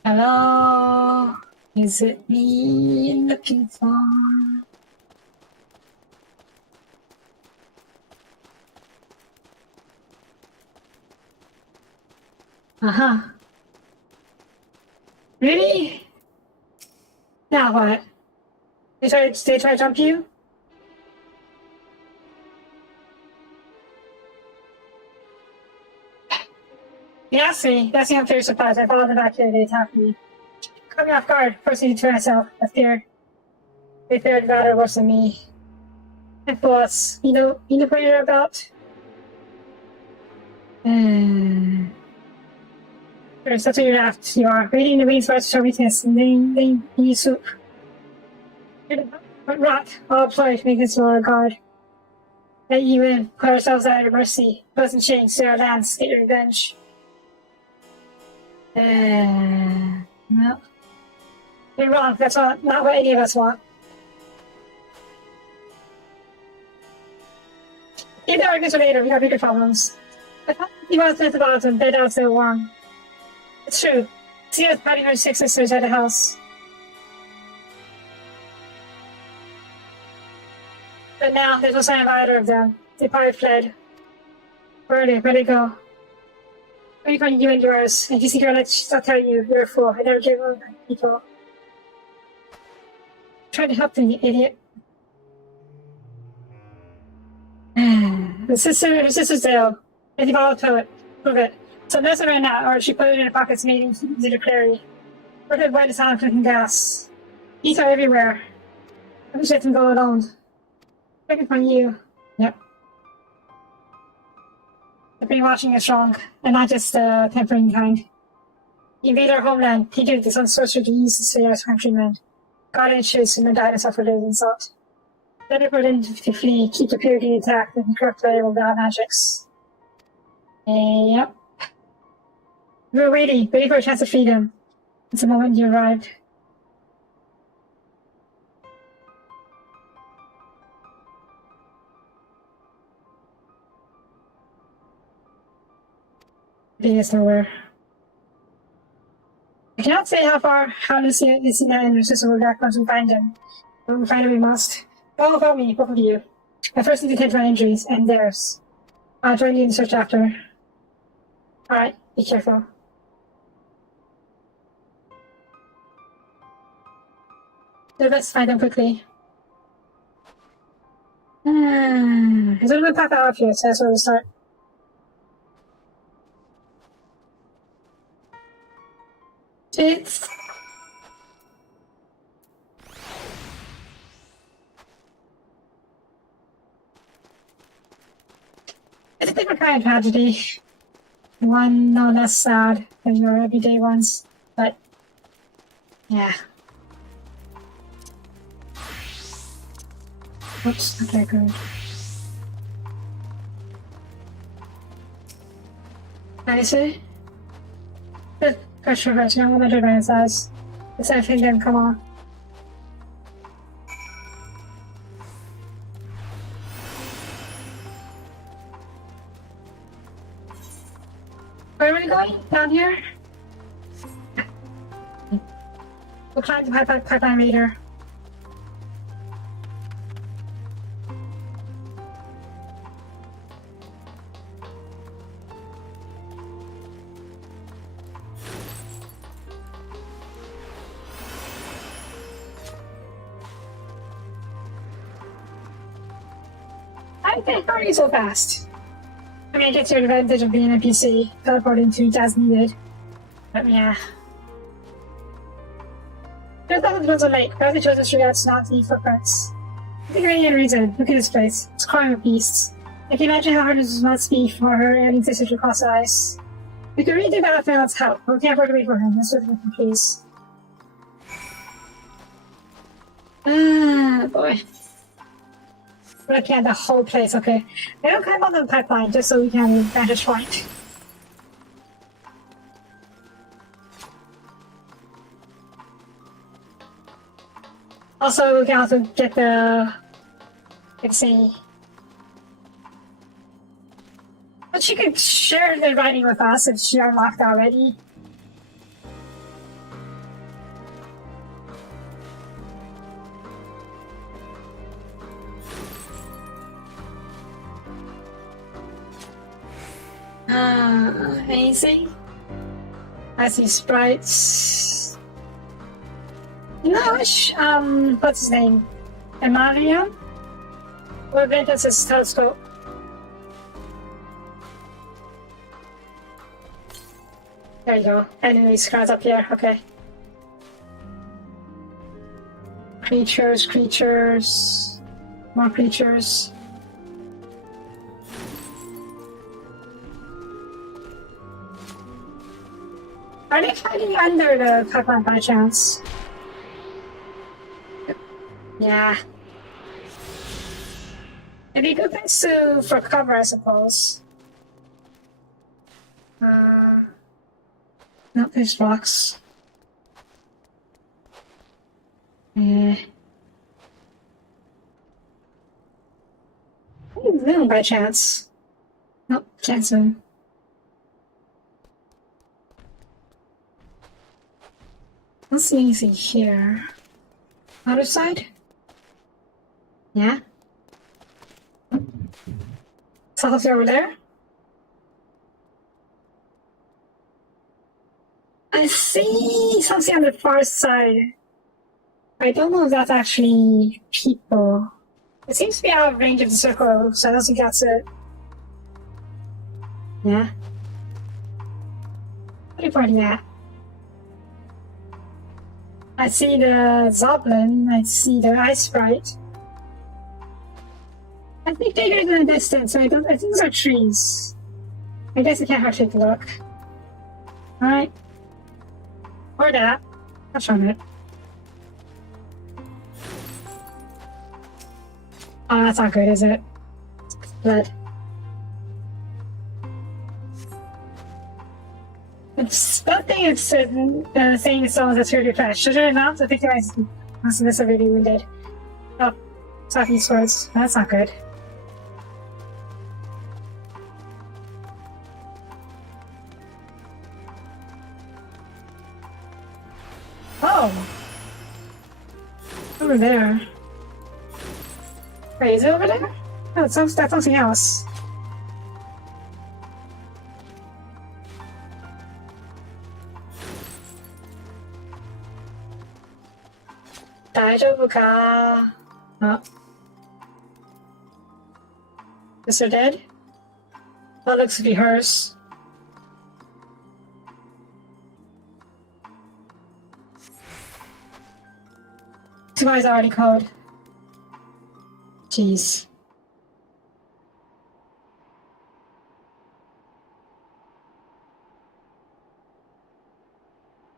Hello? Is it me you're looking for? Uh-huh. Really? Now what? They try to jump you? Yeah, see, that's the unfair surprise. I followed them back here, they attacked me. Caught me off guard, proceeded to myself. I feared. They fared better worse than me. And boss, you know what you're about? Sure, that's what you're after. You are. Reading the wings first show weakness, and then you soup. But rot, all employed, make this your guard. Let you in, put ourselves out of mercy. Doesn't change, so our lands, get your revenge. Well. You're wrong, that's not what any of us want. Keep the arguments later, we got bigger problems. I thought you wanted to think about them, bed out so warm. It's true. See us fighting our 6 sisters at the house. But now, there's no sign of either of them. They probably fled. Where'd they go? Where you find you and yours? And you see, girl, I'll tell you, you're a fool. I never gave up on people. Try to help them, you idiot. Her sister's ill. And you've all poet. Prove it. So that's it right now, or she put it in her pockets, making it a prairie. Put it by the sound of cooking gas. Eats are everywhere. I wish I can go alone. Looking for you. Yep. The brainwashing is strong, and not just the tempering kind. You invade our homeland, he did this unsorcerer to use to slay our countrymen. God and choose and died us for living insult. Better put in to flee, keep the purity intact, and corrupt by without magics. Yep. We were waiting for a chance to free them. It's the moment you arrived. Being is nowhere. I cannot say how Lucia and her sister will back once we find them. When we find them, we must. Go help me, both of you. I first need to tend to my injuries and theirs. I'll join you in the search after. Alright, be careful. Let's find them quickly. There's a little path out of here, so that's where we'll start. It's... It's a different kind of tragedy. One no less sad than your everyday ones, but yeah. Oops, okay, good. I see. Good pressure hurts, no matter what it says. It's everything didn't come on. Where are we going? Down here? We'll climb the pipeline later. I think hurry so fast. I mean, it gets your advantage of being a PC, teleporting to as needed. But yeah. There's nothing to the lake, but the chosen shootouts not leave footprints. I think any reason. Look at this place. It's crawling with beasts. I can imagine how hard it must be for her alien sister to cross the ice. We could really do that with Fallon's help, but we can't afford to wait for him. Let's look at him, please. Ah, boy. We're looking at the whole place, okay. I don't climb on the pipeline just so we can have a vantage point. Also, we can also get the... let's see... But she could share the writing with us if she unlocked already. Anything? I see sprites. No, what's his name? Emarion? What is his telescope? There you go. Enemies cards up here, okay. Creatures. More creatures. Are they hiding under the pipeline by chance? Yeah. It'd be a good place for cover, I suppose. No, there's blocks. Zoom by chance. Nope, can't zoom. Let's see anything here. Other side? Yeah? Something over there? I see something on the far side. I don't know if that's actually people. It seems to be out of range of the circle, so I don't think that's it. Yeah? What are you pointing at? I see the Zoblin, I see the Ice Sprite. I think they're in the distance, I think those are trees. I guess I can't have to take a look. Alright. Or that. Touch on it. Oh, that's not good, is it? Blood. It's one thing it's saying someone that's really fresh. Should I not? I think I must have already wounded. Oh, talking swords. That's not good. Oh! Over there. Wait, is it over there? Oh, that's something else. Daijoubu. Oh. Is her dead? That looks to be hers. This guy's already called. Jeez.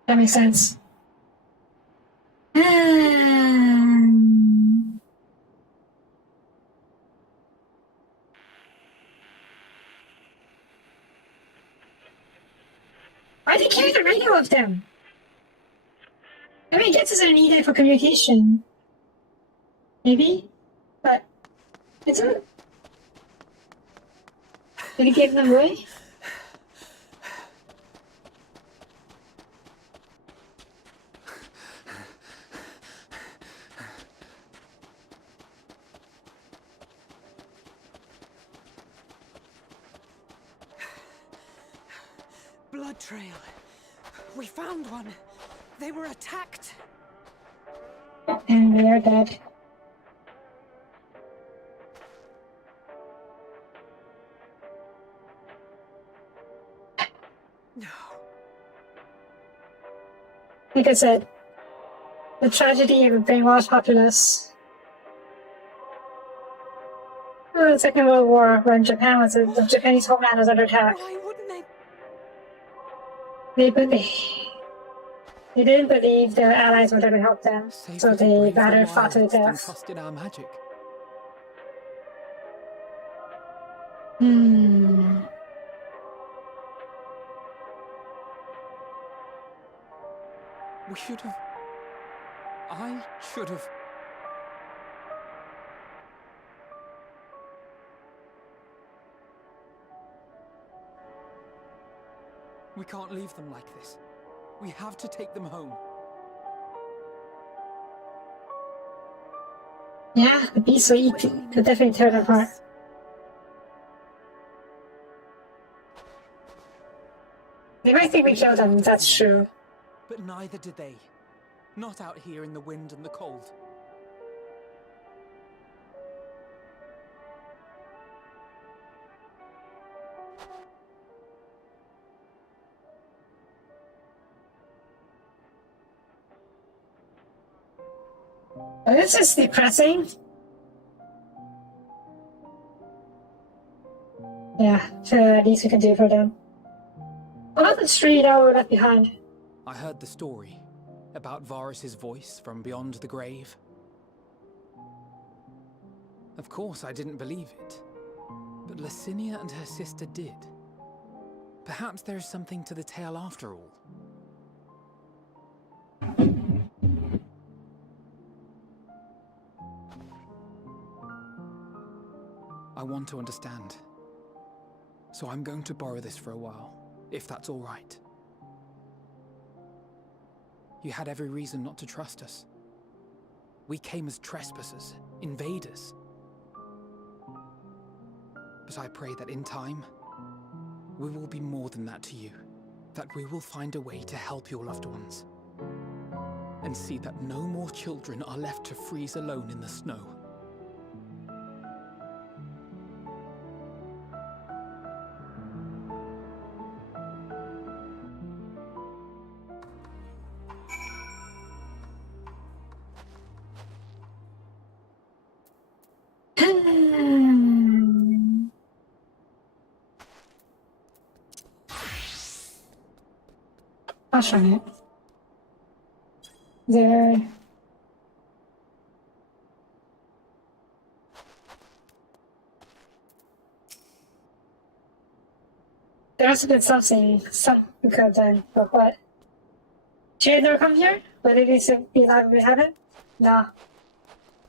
That makes sense. Why did they carry the radio of them? I mean, I guess it's needed for communication. Maybe? But it's a... Did he give them away? Blood trail. We found one. They were attacked. And they are dead. No. Like I said, the tragedy of a brainwashed populace. Oh, the Second World War, when Japan was the Japanese homeland was under attack. Why wouldn't they? They didn't believe their allies would ever help them, so they rather fought to the death. Trusted our magic. We should have... I should have... We can't leave them like this. We have to take them home. Yeah, the beast will eat. Could definitely tear them apart. They might think we killed them, that's true. But neither did they. Not out here in the wind and the cold. Oh, this is depressing. Yeah, so at least we can do for them. What about the street that we left behind? I heard the story about Varus's voice from beyond the grave. Of course, I didn't believe it, but Licinia and her sister did. Perhaps there is something to the tale after all. I want to understand. So I'm going to borrow this for a while, if that's all right. You had every reason not to trust us. We came as trespassers, invaders. But I pray that in time, we will be more than that to you. That we will find a way to help your loved ones. And see that no more children are left to freeze alone in the snow. I'll show it. There. There must have been something we could have done, but what? Should they never come here? Would they be allowed to have it? No.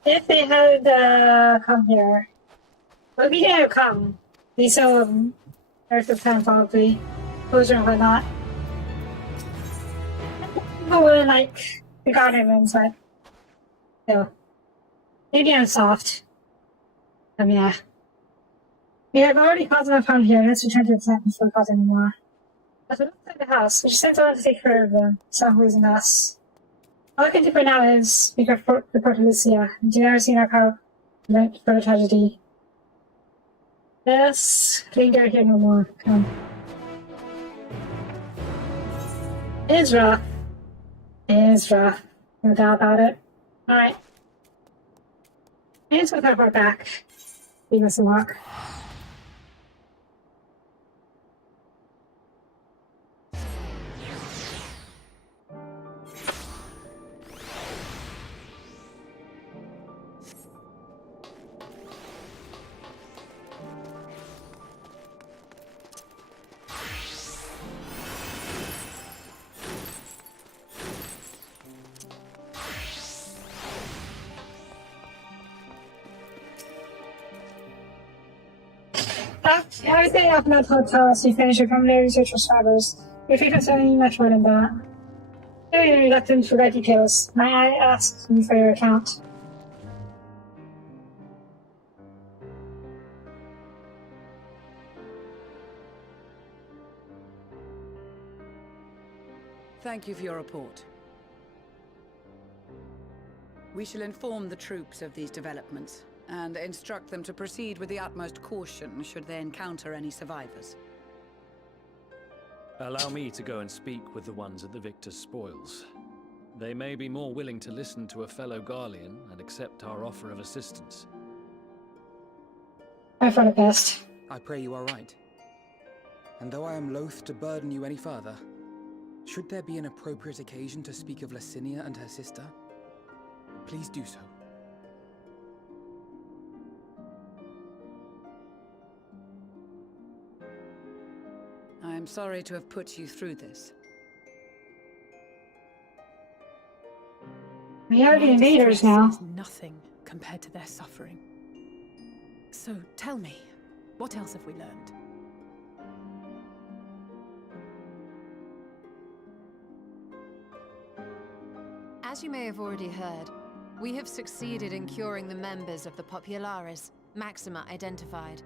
If they had come here, well, we didn't come. They saw Earth of Time probably. Closure and whatnot. But we're like the garden rooms, but still. Maybe I'm soft. Yeah. Yeah, I've already caused enough harm here. Let's return to the plant before we cause any more. But we look at the house. We just sent someone to take care of them. Someone who isn't us. All I can do for now is report to Lucia. Do you ever see our power prevent further tragedy? Yes, we can get here no more. Come on. It is rough. It is rough. No doubt about it. Alright. I just want to report back. Leave us a walk. Everything up in that hotel, so you finish your preliminary research for survivors. If you consider any much more than that. Maybe reluctant to write details. May I ask you for your account? Thank you for your report. We shall inform the troops of these developments, and instruct them to proceed with the utmost caution should they encounter any survivors. Allow me to go and speak with the ones at the victor's spoils. They may be more willing to listen to a fellow Garlean and accept our offer of assistance. I for the best. I pray you are right. And though I am loath to burden you any further, should there be an appropriate occasion to speak of Licinia and her sister, please do so. I am sorry to have put you through this. We are the invaders now. Is nothing compared to their suffering. So tell me, what else have we learned? As you may have already heard, we have succeeded in curing the members of the Populares, Maxima identified.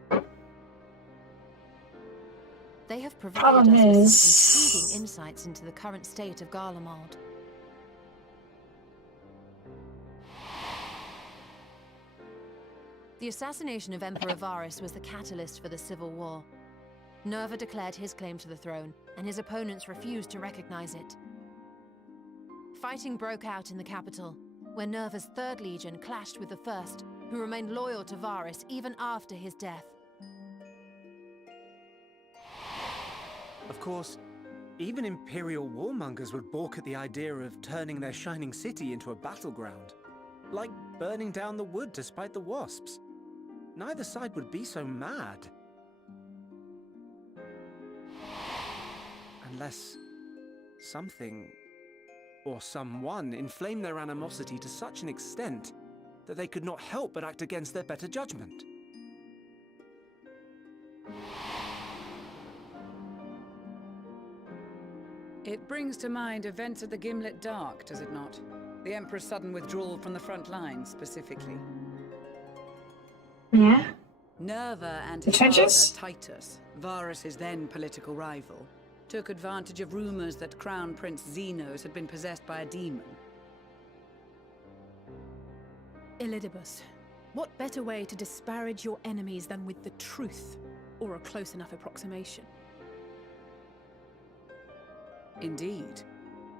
They have provided us with some intriguing insights into the current state of Garlemald. The assassination of Emperor Varus was the catalyst for the civil war. Nerva declared his claim to the throne, and his opponents refused to recognize it. Fighting broke out in the capital, where Nerva's 3rd Legion clashed with the 1st, who remained loyal to Varus even after his death. Of course, even Imperial warmongers would balk at the idea of turning their shining city into a battleground. Like burning down the wood to spite the wasps. Neither side would be so mad. Unless something or someone inflamed their animosity to such an extent that they could not help but act against their better judgment. It brings to mind events at the Gimlet Dark, does it not? The Emperor's sudden withdrawal from the front line, specifically. Yeah? Nerva and his father, Titus, Varus's then political rival, took advantage of rumors that Crown Prince Xenos had been possessed by a demon. Elidibus, what better way to disparage your enemies than with the truth, or a close enough approximation? Indeed.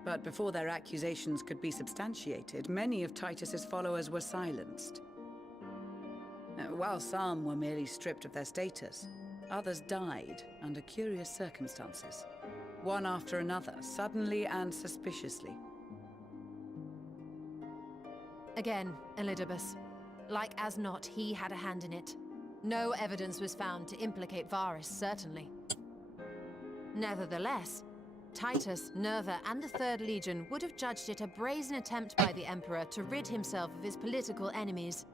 But before their accusations could be substantiated, many of Titus's followers were silenced. While some were merely stripped of their status, others died under curious circumstances. One after another, suddenly and suspiciously. Again, Elidibus. Like as not, he had a hand in it. No evidence was found to implicate Varus, certainly. Nevertheless, Titus, Nerva, and the 3rd Legion would have judged it a brazen attempt by the Emperor to rid himself of his political enemies.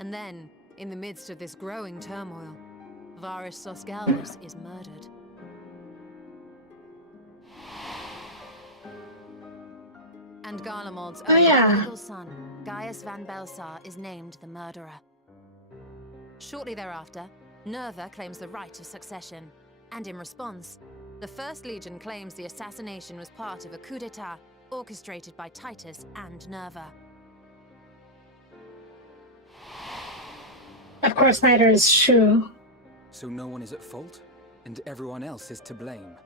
And then, in the midst of this growing turmoil, Varus Sosgalvus is murdered. And Garlemald's own prodigal son, Gaius van Belsar, is named the murderer. Shortly thereafter, Nerva claims the right of succession. And in response, the First Legion claims the assassination was part of a coup d'etat orchestrated by Titus and Nerva. Of course, neither is true. So no one is at fault, and everyone else is to blame.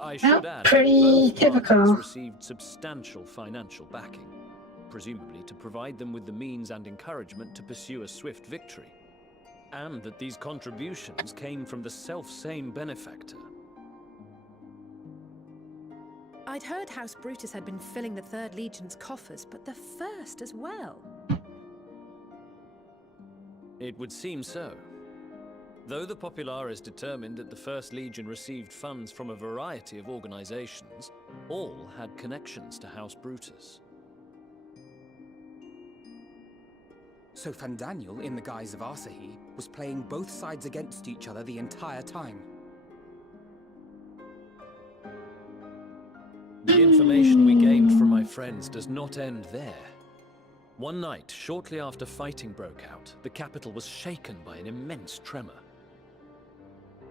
I should add, pretty both typical. parties received substantial financial backing, presumably to provide them with the means and encouragement to pursue a swift victory. And that these contributions came from the self-same benefactor. I'd heard House Brutus had been filling the Third Legion's coffers, but the First as well. It would seem so. Though the Populares determined that the First Legion received funds from a variety of organizations, all had connections to House Brutus. So Fandaniel, in the guise of Asahi, was playing both sides against each other the entire time. The information we gained from my friends does not end there. One night, shortly after fighting broke out, the capital was shaken by an immense tremor.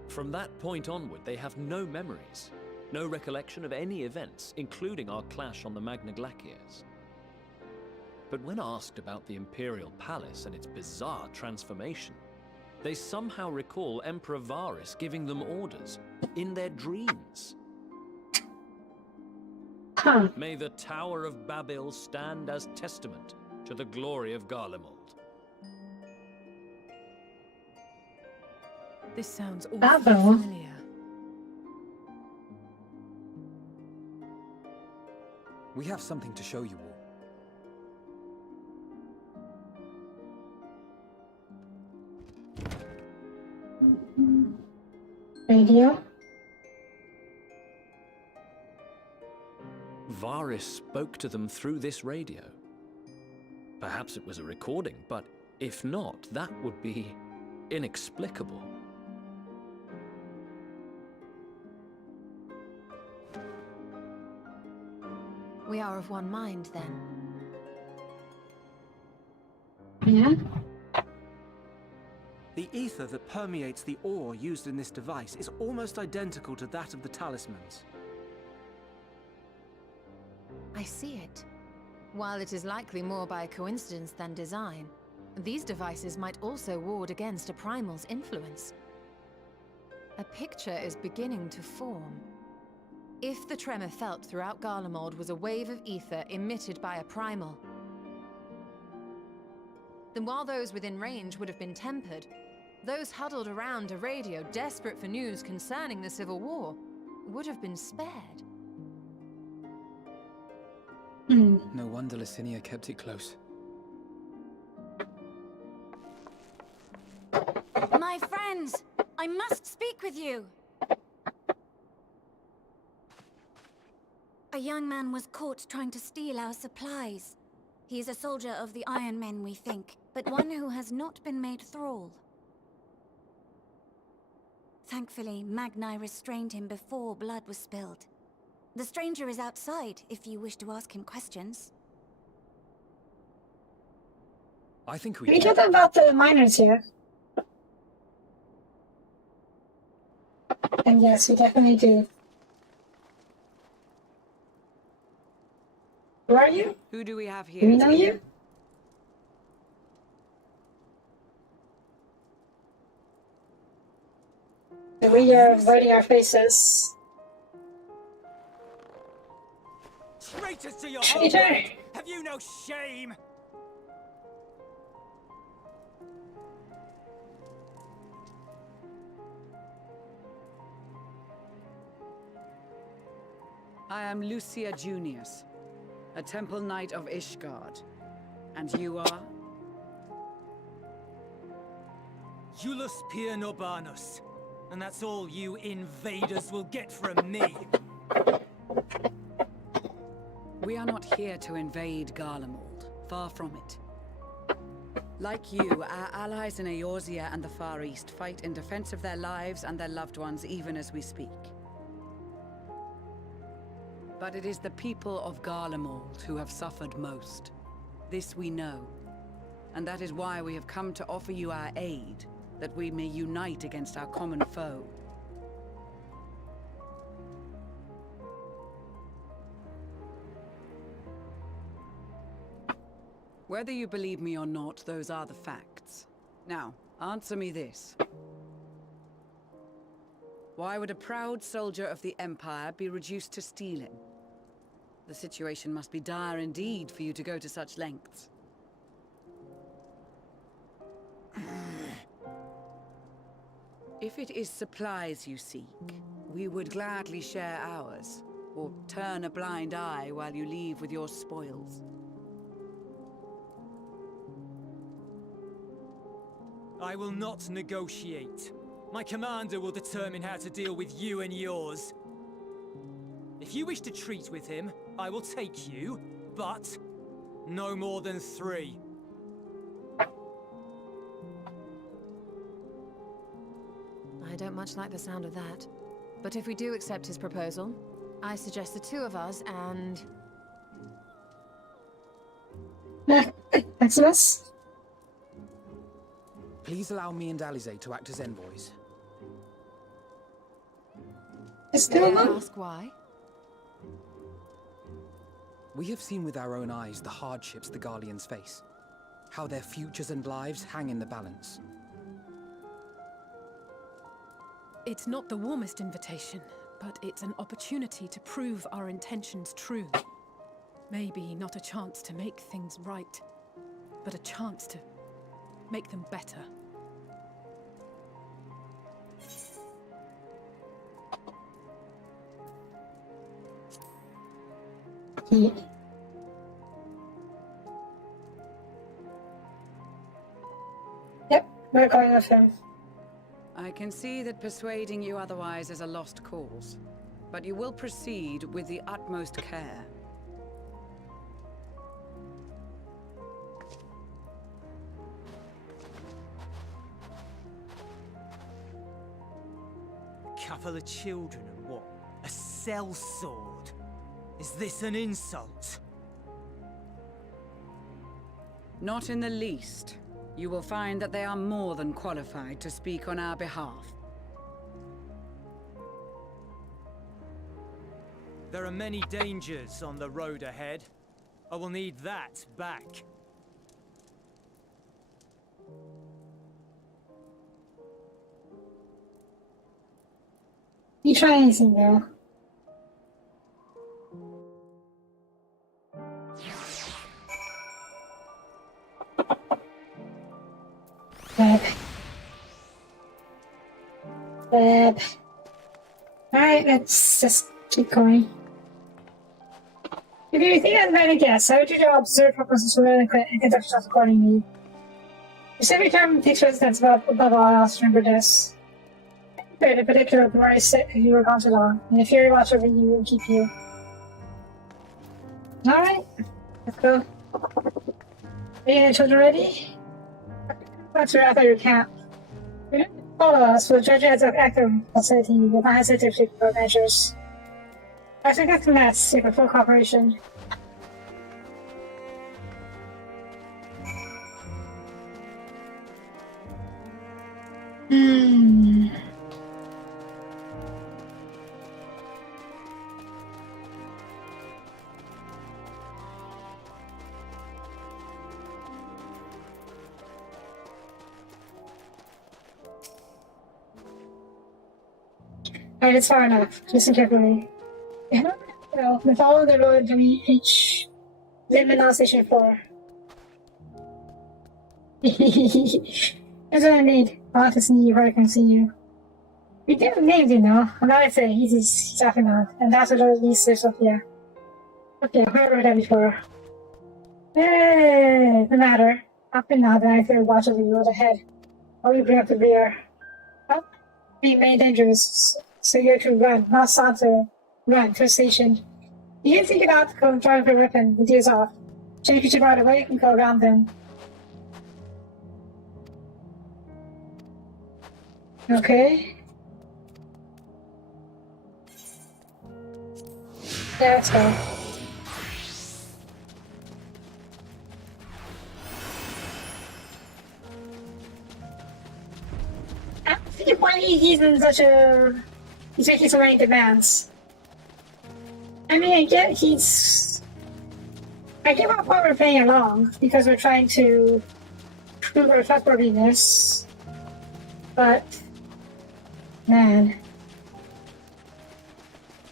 From that point onward, they have no memories, no recollection of any events, including our clash on the Magna Glaciers. But when asked about the Imperial Palace and its bizarre transformation, they somehow recall Emperor Varus giving them orders in their dreams. Huh. May the Tower of Babel stand as testament to the glory of Garlemald. This sounds awfully Babel? familiar. We have something to show you all. Radio? Varus spoke to them through this radio. Perhaps it was a recording, but if not, that would be inexplicable. We are of one mind, then. Yeah? The ether that permeates the ore used in this device is almost identical to that of the talismans. I see it. While it is likely more by coincidence than design, these devices might also ward against a primal's influence. A picture is beginning to form. If the tremor felt throughout Garlemald was a wave of ether emitted by a primal, then while those within range would have been tempered, those huddled around a radio desperate for news concerning the Civil War would have been spared. No wonder Licinia kept it close. My friends, I must speak with you. A young man was caught trying to steal our supplies. He is a soldier of the Iron Men, we think, but one who has not been made thrall. Thankfully, Magni restrained him before blood was spilled. The stranger is outside, if you wish to ask him questions. I think Are we you talking about the miners here? And yes, we definitely do. Who are you? Who do we have here? Do we know you? We are avoiding our faces. Traitors to your Traitor! homeland! Have you no shame? I am Lucia Junius, a Temple Knight of Ishgard. And you are? Iulus Pier Norbanus. And that's all you invaders will get from me. We are not here to invade Garlemald. Far from it. Like you, our allies in Eorzea and the Far East fight in defense of their lives and their loved ones even as we speak. But it is the people of Garlemald who have suffered most. This we know. and that is why we have come to offer you our aid, that we may unite against our common foe. Whether you believe me or not, those are the facts. Now, answer me this. Why would a proud soldier of the Empire be reduced to stealing? The situation must be dire indeed for you to go to such lengths. If it is supplies you seek, we would gladly share ours, or turn a blind eye while you leave with your spoils. I will not negotiate. My commander will determine how to deal with you and yours. If you wish to treat with him, I will take you, but no more than 3. I don't much like the sound of that. But if we do accept his proposal, I suggest the 2 of us and... Maximus? Please allow me and Alize to act as envoys. Still May I alone? ask why? We have seen with our own eyes the hardships the Garleans face. How their futures and lives hang in the balance. It's not the warmest invitation, but it's an opportunity to prove our intentions true. Maybe not a chance to make things right, but a chance to make them better. Yep, we're going with him. I can see that persuading you otherwise is a lost cause, but you will proceed with the utmost care. A couple of children and what? A sellsword? Is this an insult? Not in the least. You will find that they are more than qualified to speak on our behalf. There are many dangers on the road ahead. I will need that back. You try anything though. Bab. Alright, let's just keep going. If you think I'd better guess, I would do to observe purposes to learn and conduct yourself accordingly. If every time takes residence above all else, remember this. In particular, the more sick if you were gone too long, and if you're watch over you and keep you. Alright, let's go. Are you the children ready? That's right outside your camp. All of us will judge as an active facility with not hesitate for measures. I think that's that seek for full cooperation. Alright, it's far enough. Listen carefully. We follow the road to reach Limina Station 4. That's what I need. I'll have to see you where I can see you. We do have names, you know. I'm not say he's talking about, and that's what it leads to Sophia. Okay, I've heard that before. Hey, no matter. Often now that I feel watch over the road ahead. Or we bring up the rear. Well, be made dangerous. So you're to run, not saunter. Run to a station. You can take it out to go and drive a weapon with ears off. So if you should ride away, you can go around them. Okay. Yeah, let's go. Why he's in such a... He's making so many demands. I mean, I get he's... I get what we're playing along, because we're trying to prove our trustworthiness. But... Man...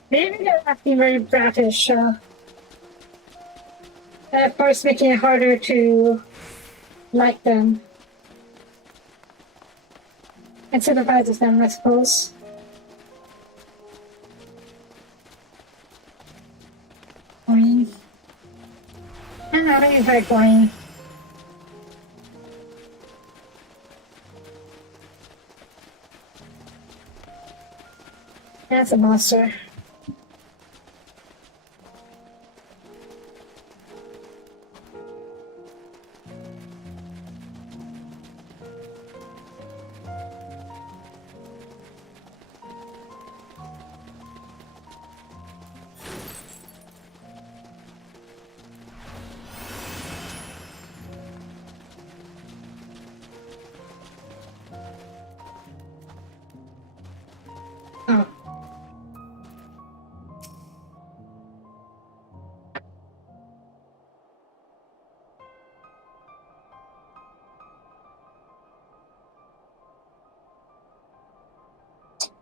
Maybe they're acting very bratish, and of course making it harder to like them. And sympathize with them, I suppose. Boing. I'm not even very boing. That's a monster. Oh.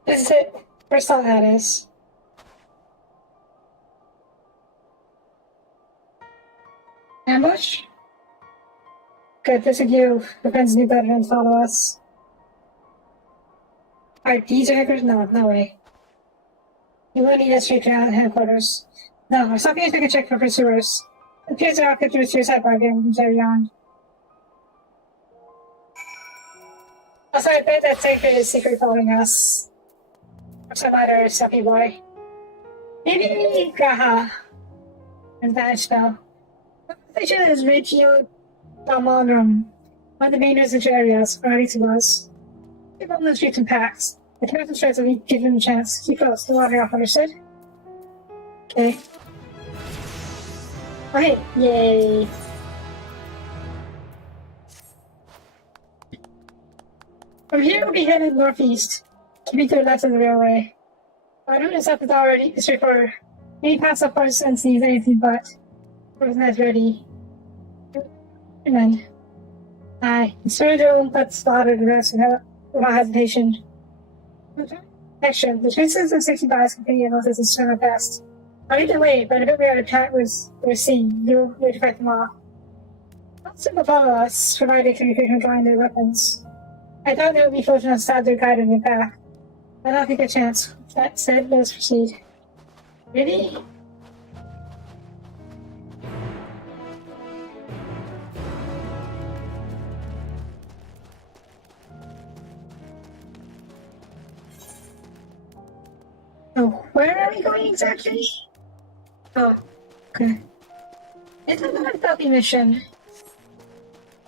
This is it. First all that is. Ambush? Good, there's a few. The friends knew better than to follow us. Alright, these are hackers? No, no way. You will need us straight to headquarters. No, our Soapie took a check for pursuers. It appears they're all kept to a suicide bar getting from beyond. Also, I bet that Sacred is secretly following us. Or some other Soapie boy. Maybe Graha. And Vanish spell. They should have Regio Dalmonrum. One of the main residential areas, or at least it was. Keep on the streets and packs. The captain tries to give them a chance. Keep close. The water off, understood? Okay. Oh, hey. Yay. From here, we'll be headed northeast, keeping to the left of the railway. Our route is up is already straightforward. Any pass up our sense needs anything but. Everything ready. Amen. Aye. Sorry, their own but slaughtered the rest without hesitation. Extra, the chances of 60 bias continue unless it's a turn at best. I'll either way, but if we are attacked we're seeing, you'll to fight them off. Most of them follow us, provided communication drawing their weapons. I thought they would be fortunate enough to stab their guide in the back. I don't think a chance. That said, let us proceed. Ready? Oh, where are we going exactly? Oh, okay. It's another Soapie mission.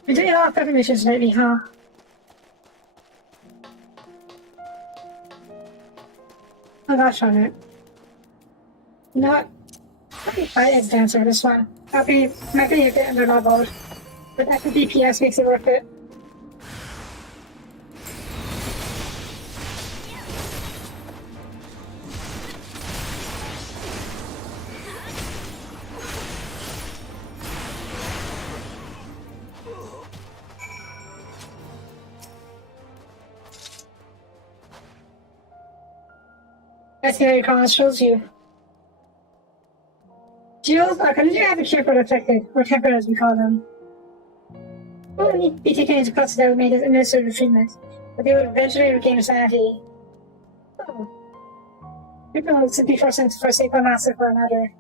We're doing a lot of Soapie missions lately, huh? Oh gosh on it. You know what? Let me fight as dancer this one. Might be a bit under leveled, but that DPS makes it worth it. I see how your comments shows you. Jewels are continuing to have a cure for affected, or tempered as we call them. Will need to be taken into custody that would make this administrative treatment, but they would eventually regain their sanity. Oh. People would simply force them to forsake one master for another.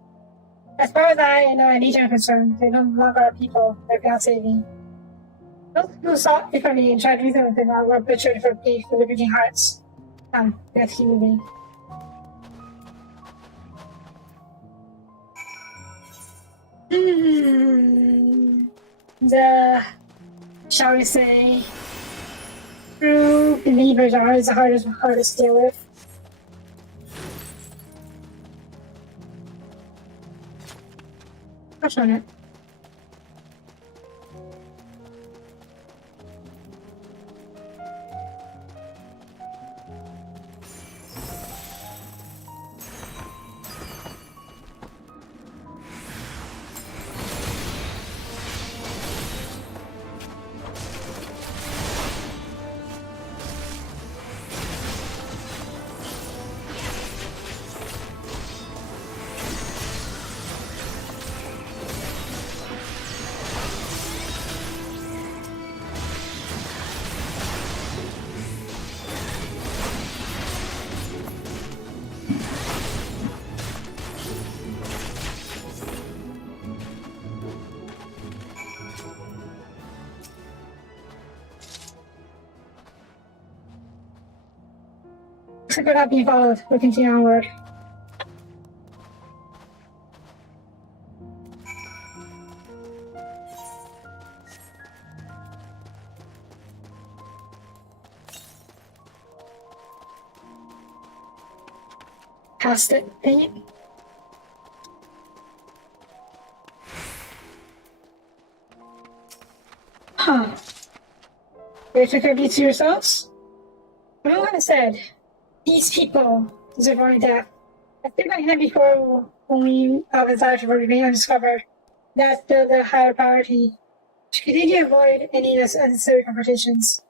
As far as I and our Legion are concerned, they no longer are people, they're beyond saving. Those who sought differently and tried to reason with them were butchered for beef for their beating hearts. That's human being. The, shall we say, true believers are always the hardest to deal with. Touch on it. Looks like we're not being followed. We'll continue onward. Past it, dang it. Huh. They took our beats to yourselves? No one said, these people deserve only death. I think I had before when we was out of being undiscovered. That's the higher priority. To continue to avoid any unnecessary confrontations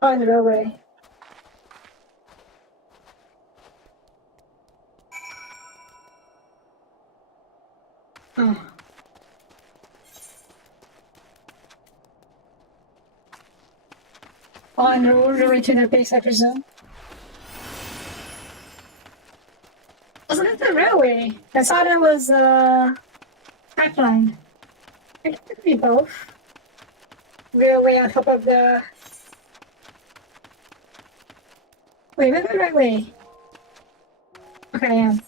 on the railway. Oh. On the railway to the base, I presume. Wasn't it the railway? I thought it was pipeline. I guess it could be both. Railway on top of the. Wait, maybe the right way. Okay, I am.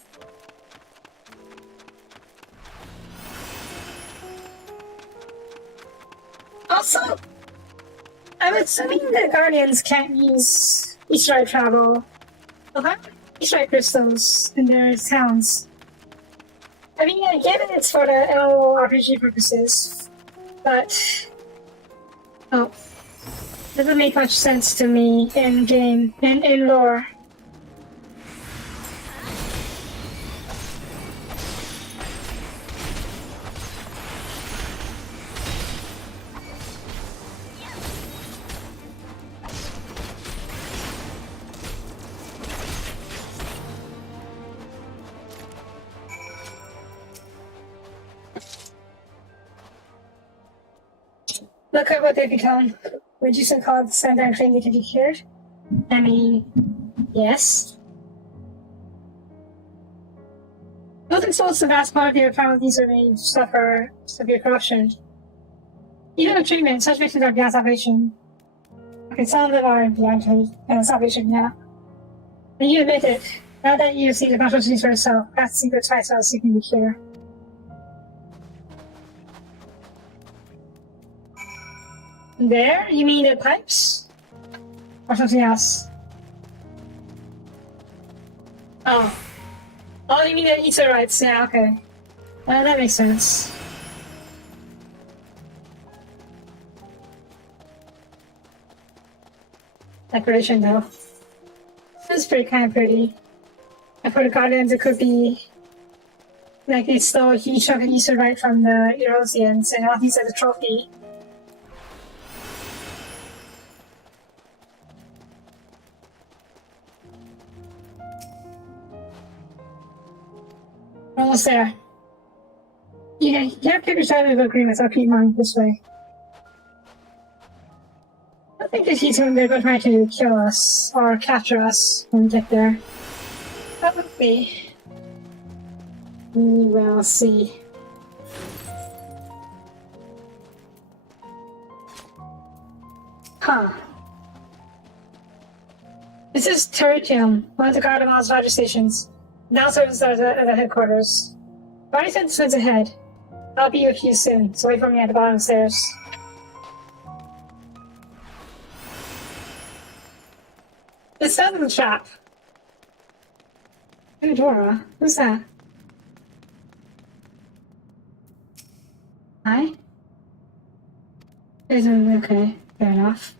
Also, I'm assuming the Guardians can't use Easter egg travel. Okay? Easter egg crystals in their towns. I mean, I get it, it's for the RPG purposes, but doesn't make much sense to me in game and in lore. Look at what they've become. Reducing costs and actually need to be cured. I mean, yes. Nothing solves the vast part of your families remain suffer severe corruption. Even with treatment, such victims are beyond salvation. Okay, some of them are beyond salvation, yeah. And you admit it. Now that you see the consequences for yourself, that's secret twice I was seeking to cure. There? You mean the pipes? Or something else? Oh. Oh, you mean the Easter rights? Yeah, okay. That makes sense. Decoration, though. This is kind of pretty. And for the Guardians, it could be like they stole a huge chunk of Easter right from the Erosians and now he's as a trophy. Almost there. Yeah, you have to decide of agreements. I'll keep mine this way. I think that he's going to try to kill us or capture us when we get there. Probably. We will see. Huh. This is Territium, one of the Gardamon's largest stations. Now services are at the headquarters. Barney sent Swins ahead. I'll be with you soon, so wait for me at the bottom of the stairs. This sounds like a trap. Hey, Dora. Who's that? Hi? Isn't okay. Fair enough.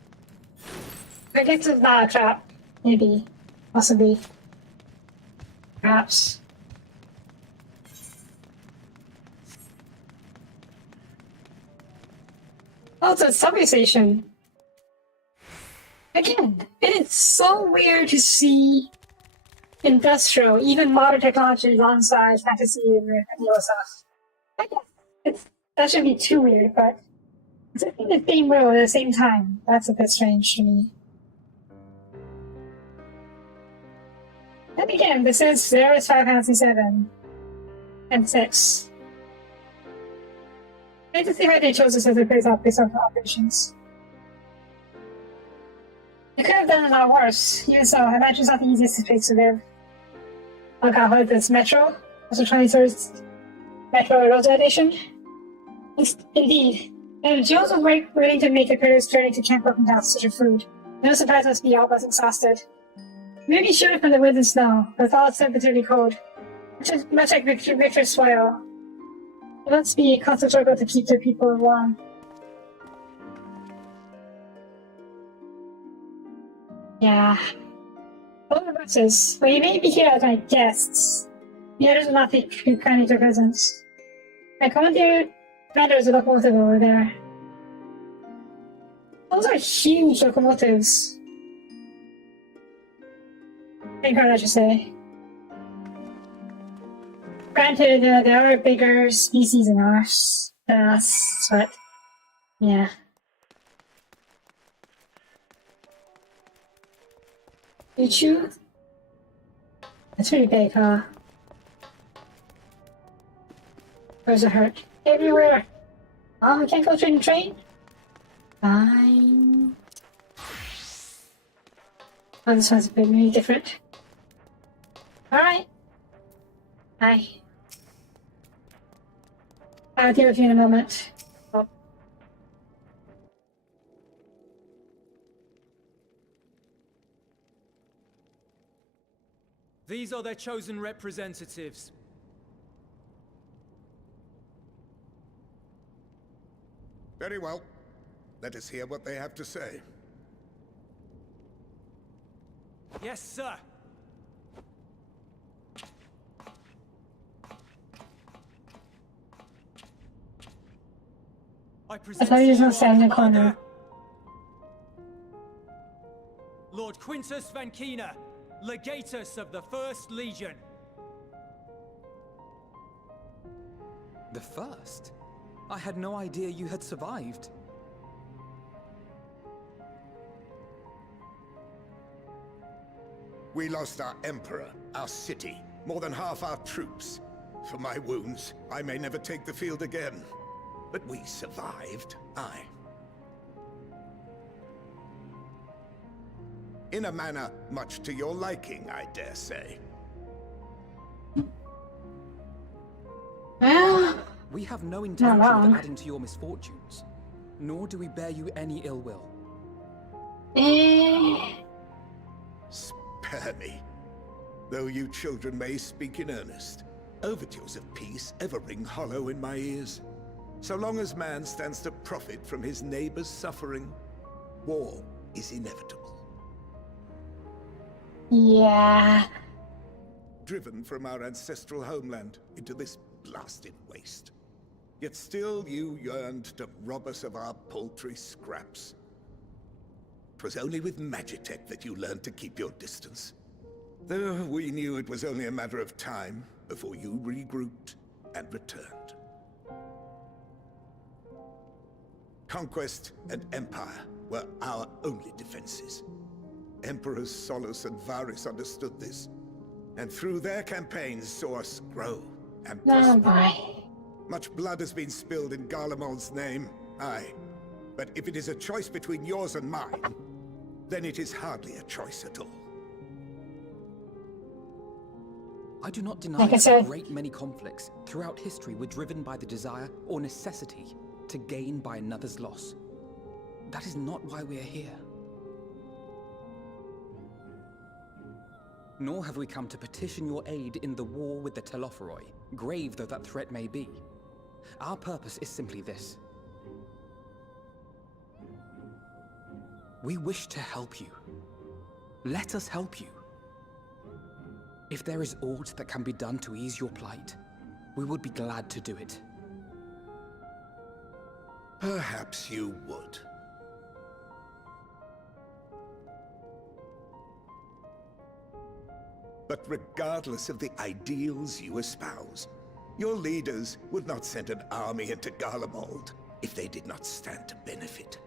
I guess it's not a trap. Maybe. Possibly. Perhaps. Oh, it's a subway station. Again, it is so weird to see industrial, even modern technology alongside fantasy and medieval stuff. I guess that shouldn't be too weird, but it's in the same world at the same time. That's a bit strange to me. Then again, this is there is Final Fantasy 7 and 6. I hate to see how they chose this as a base of operations. It could have done a lot worse. Even so, Imagine's not the easiest place to live. Like I heard this metro, also trying towards metro road edition. Indeed. And Joe's willing to make a perilous journey to camp up without such a food. No surprise must be all but exhausted. Maybe shooting from the wind and snow, with all it's particularly cold. Much like Victor's soil. It must be a constant struggle to keep the people warm. Yeah. All the buses. Well, you may be here as my guests. The others will not take you kindly to presents. My commandeer is a locomotive over there. Those are huge locomotives. I think I should say. Granted, there are bigger species than us, but yeah. You chew? That's pretty big, huh? Where's it hurt? Everywhere! Oh, we can't go through the train? Fine. Oh, this one's a bit really different. Alright. Hi. I'll deal with you in a moment. Oh. These are their chosen representatives. Very well. Let us hear what they have to say. Yes, sir. I thought he was gonna stand in the corner. Lord Quintus Vankina, Legatus of the First Legion. The first? I had no idea you had survived. We lost our emperor, our city, more than half our troops. For my wounds, I may never take the field again. But we survived, aye. In a manner much to your liking, I dare say. Well, we have no intention of adding to your misfortunes, nor do we bear you any ill will. Spare me. Though you children may speak in earnest, overtures of peace ever ring hollow in my ears. So long as man stands to profit from his neighbor's suffering, war is inevitable. Yeah. Driven from our ancestral homeland into this blasted waste. Yet still you yearned to rob us of our paltry scraps. 'Twas only with Magitech that you learned to keep your distance. Though we knew it was only a matter of time before you regrouped and returned. Conquest and Empire were our only defenses. Emperors Solus and Varys understood this, and through their campaigns saw us grow and prosper. Much blood has been spilled in Garlemald's name, aye. But if it is a choice between yours and mine, then it is hardly a choice at all. I do not deny that a great many conflicts throughout history were driven by the desire or necessity to gain by another's loss. That is not why we are here. Nor have we come to petition your aid in the war with the Telophoroi, grave though that threat may be. Our purpose is simply this. We wish to help you. Let us help you. If there is aught that can be done to ease your plight, we would be glad to do it. Perhaps you would. But regardless of the ideals you espouse, your leaders would not send an army into Garlemald if they did not stand to benefit.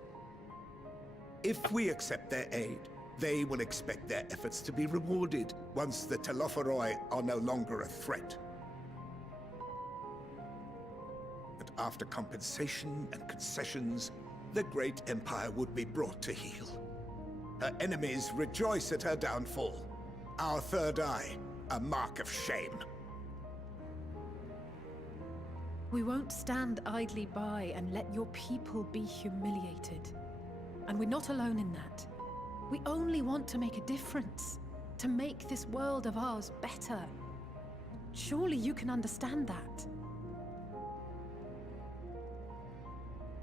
If we accept their aid, they will expect their efforts to be rewarded once the Telophoroi are no longer a threat. And after compensation and concessions, the great empire would be brought to heel. Her enemies rejoice at her downfall. Our third eye, a mark of shame. We won't stand idly by and let your people be humiliated. And we're not alone in that. We only want to make a difference, to make this world of ours better. Surely you can understand that.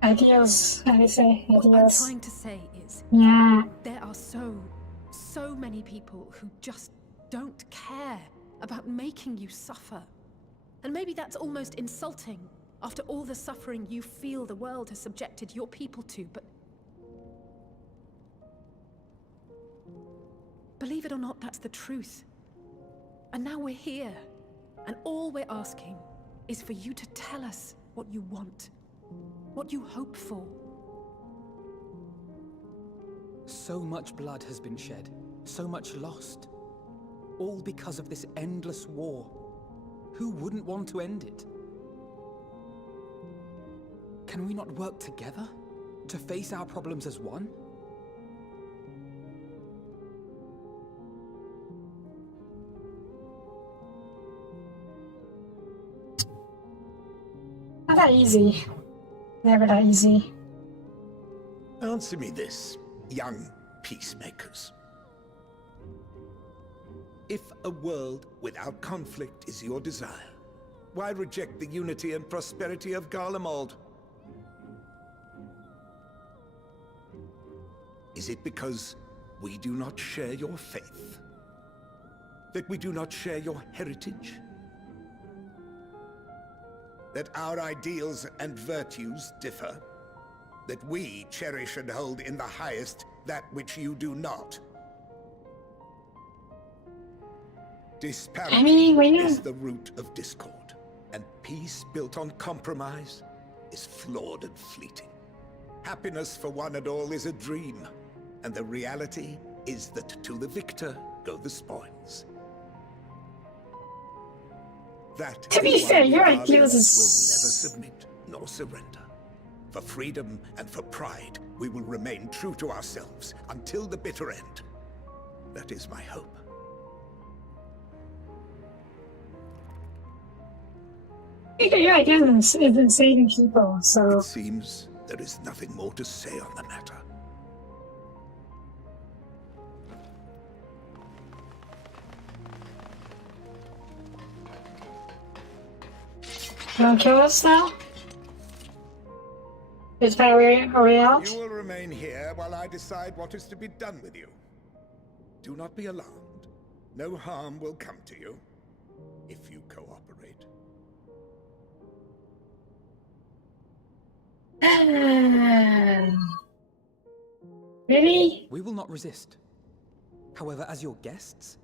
Ideals, I say. What I'm Ideals. trying to say is, Yeah. there are so many people who just don't care about making you suffer. And maybe that's almost insulting after all the suffering you feel the world has subjected your people to, but believe it or not, that's the truth. And now we're here, and all we're asking is for you to tell us what you want, what you hope for. So much blood has been shed, so much lost. All because of this endless war. Who wouldn't want to end it? Can we not work together to face our problems as one? Not that easy. Never that easy. Answer me this, young peacemakers. If a world without conflict is your desire, why reject the unity and prosperity of Garlemald? Is it because we do not share your faith? That we do not share your heritage? That our ideals and virtues differ? That we cherish and hold in the highest that which you do not? Disparity is the root of discord, and peace built on compromise is flawed and fleeting. Happiness for one and all is a dream, and the reality is that to the victor go the spoils. That To be fair, your ideals will never is... submit nor surrender. For freedom and for pride, we will remain true to ourselves until the bitter end. That is my hope. Your ideals isn't saving people, so... It seems there is nothing more to say on the matter. You wanna kill us now? Is that are we out? You will remain here while I decide what is to be done with you. Do not be alarmed. No harm will come to you if you cooperate. Really? We will not resist. However, as your guests,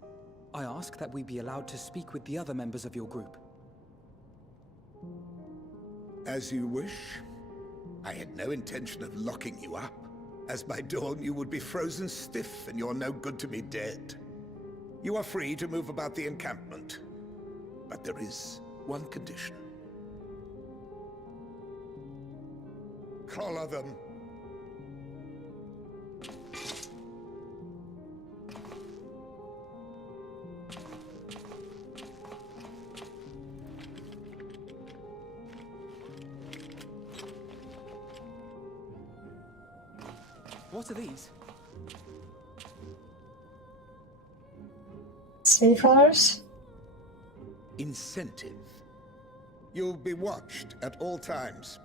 I ask that we be allowed to speak with the other members of your group. As you wish. I had no intention of locking you up. As by dawn you would be frozen stiff and you're no good to me dead. You are free to move about the encampment. But there is one condition. Collar them. What are these? Seafarers? Incentive. You'll be watched at all times.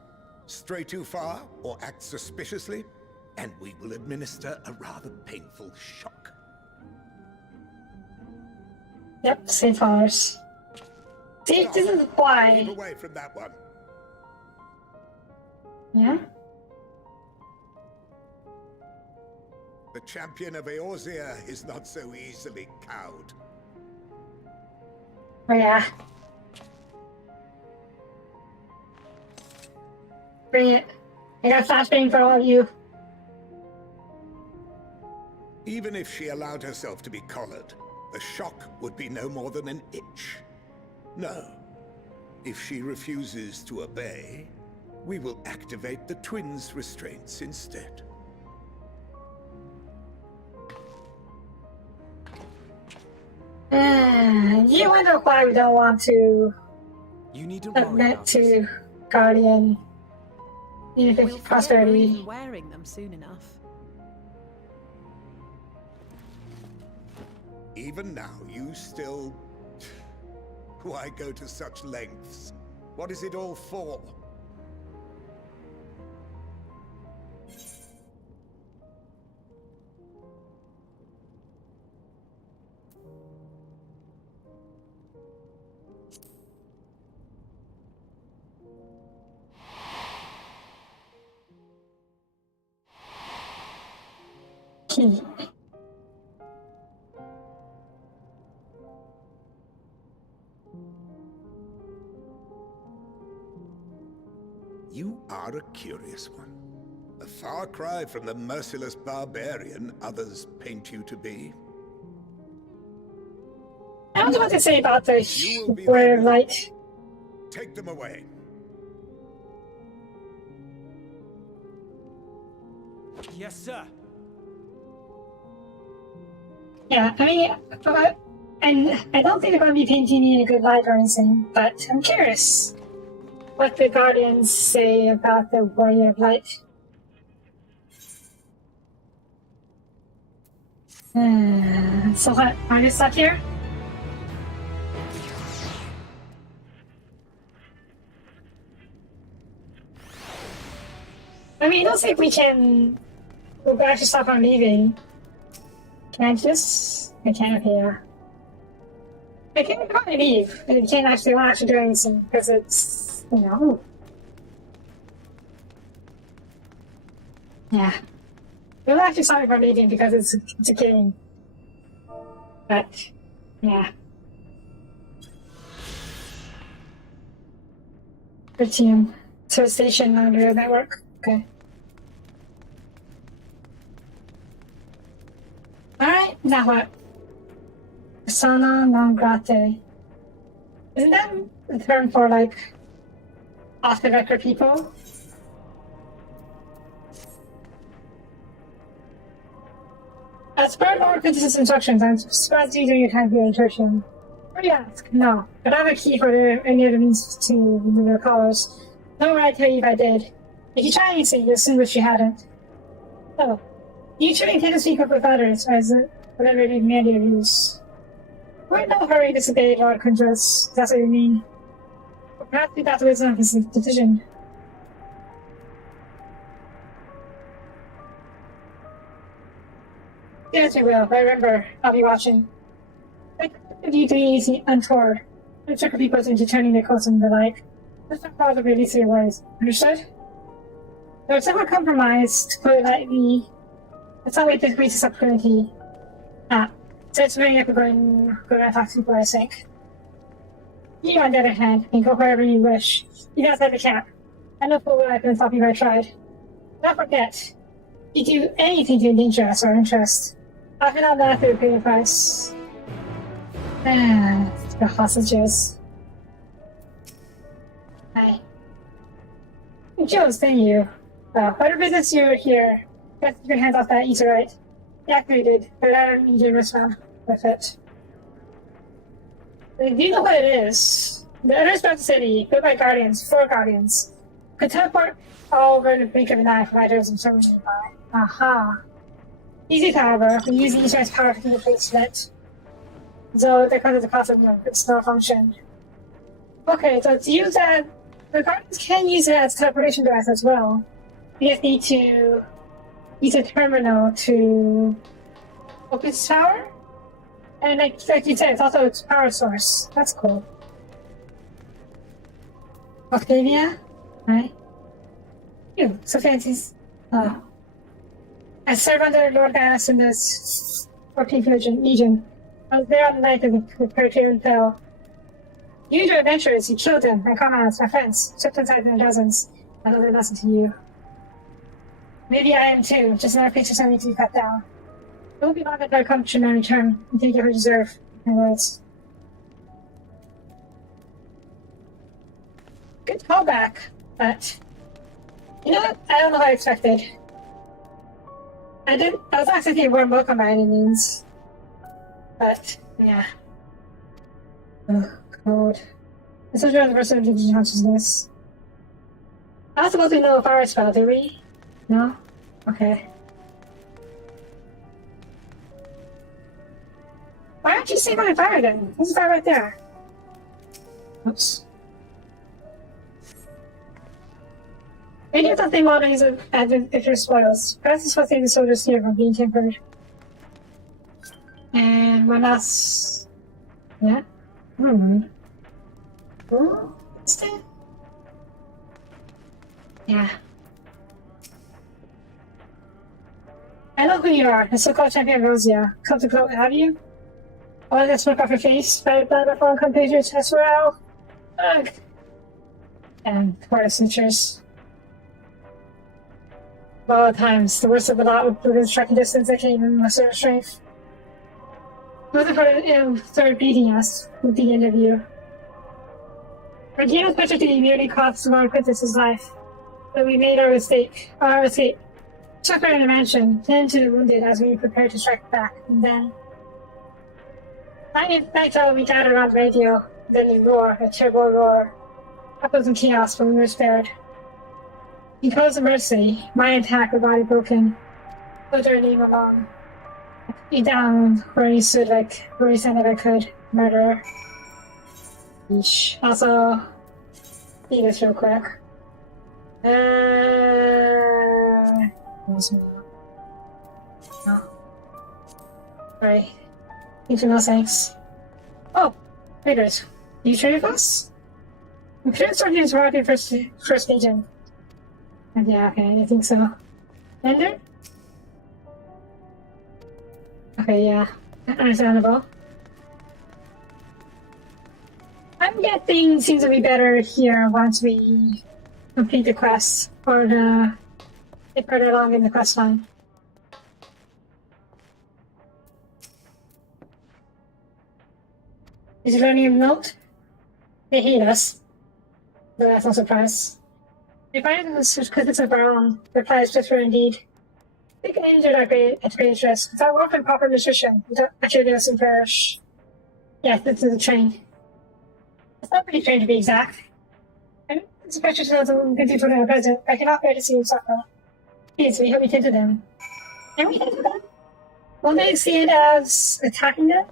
Stray too far or act suspiciously, and we will administer a rather painful shock. Yep, seafarers. See, this is why. Keep away from that one. Yeah? The champion of Eorzea is not so easily cowed. Oh yeah. Bring it. I got a flashbang for all of you. Even if she allowed herself to be collared, the shock would be no more than an itch. No. If she refuses to obey, we will activate the twins' restraints instead. You wonder why we don't want to You needn't worry admit about to this. Guardian We'll forget we're prosperity. even wearing them soon enough. Even now, you still... Why go to such lengths? What is it all for? Key. You are a curious one. A far cry from the merciless barbarian others paint you to be. I was about to say about the You will be where their light. Take them away. Yes, sir. Yeah, I mean, and I don't think they're going to be painting me in a good light or anything, but I'm curious what the Guardians say about the Warrior of Light. So what, are you stuck here? I mean, I don't think we can go back to stop on leaving. Can I just... I can't appear. I can probably leave, but it can't actually, won't actually do anything, because it's, you know... Yeah. We'll actually stop from leaving because it's a game. But, yeah. Good team. To a station on the network. Okay. Alright, now what? Persona non grata. Isn't that a term for, like, off the record people? As per Lord Princess's instructions, I'm surprised you doing your time here in Tertium. What do you ask? No. But I have a key for any other means to remove your collars. No right tell you if I did. If you try anything, you'll assume that you hadn't. So, you truly intend to speak up with others, or is it whatever you mandate of use? We're in no hurry to disobey Lord Kundra's, if that's what you mean. Or perhaps we got the wisdom of his decision. Yes, we will, but remember, I'll be watching. I could you doing anything untoward. I trick people into turning their coats and the like. Let's not bother releasing your words. Understood? Though it's never compromised, to put it lightly, let's not wait to greet this opportunity. So it's very up going to talk to people, I think. You, on the other hand, can go wherever you wish, even outside the camp. I know full well I couldn't stop you if I tried. Don't forget, if you do anything to endanger us or interest, often not that through pay a price. The hostages. Hi. Joe's, thank you. Whatever business you're here, get your hands off that Etherite. Deactivated, but I don't need your wristband with it. Do you know what it is? The Underground City, built by Guardians, for Guardians, could teleport all over the blink of an eye from items and servers nearby. Aha. Easy, however, we use the Etherite's power to the place split. So that comes at the cost of its no function. Okay, so to use that, the Guardians can use it as a teleportation device as well. You just need to use a terminal to open its power. And like you said, it's also its power source. That's cool. Octavia? Right? You, so fancies. Oh. I serve under Lord Gaius in this 14th Legion. I was there on the night of the Praetorian fell. You and your adventurers, you killed them, my comrades, my friends, shipped inside their dozens. I owe their lesson to you. Maybe I am too, just another piece of something to be cut down. It won't be long that they'll come to my return and take what you deserve, my words. Good callback, but you know what? I don't know what I expected. I was not expecting a warm welcome by any means. But, yeah. Oh, code. It's such a version of digital consciousness. I don't suppose we know a fire spell, do we? No? Okay. Why aren't you saying my fire then? There's a fire right there. Oops. Maybe I thought they wanted these adventure spoils. Perhaps it's what the soldiers here from being tempered. And my last... Yeah? Oh, what's that? Yeah. I know who you are, the so-called champion Rosia. Come to gloat, have you? All that smoke off your face, fight by the foreign compatriots as well. Ugh. And poor snitchers. Of all times, the worst of the lot within striking distance, they can't even muster their strength. Whoever started beating us with the end of you. Regina's better to be merely cost of our princess's life. But we made our mistake. Our escape. Took her in the mansion, then to the wounded as we prepared to strike back, and then... Night fell, we gathered around the radio. Then the roar, a terrible roar. Echoes and chaos, but we were spared. Because of mercy, my attack with body broken. Put her name along. I put me down where he stood like where he said that I could. Murderer. Yeesh. Also, see this real quick. No. Sorry. Need to know thanks. Oh, raiders. You trade with us? I'm sure it's starting to work first agent. Yeah, okay, I think so. Ender? Okay, yeah. Understandable. I'm guessing things will be better here once we complete the quest, or get further along in the quest line. Is it learning a note? They hate us. But that's no surprise. If I hadn't critics of our own, replies Whisper indeed. They can injure at great interest. Without work and proper nutrition, without actually us and perish. Yeah, this is a train. It's not pretty train to be exact. I'm especially to know the good people in our present. I cannot bear to see them suffer. Please, we hope we tend to them. Can we tend to them? Will they see it as attacking them?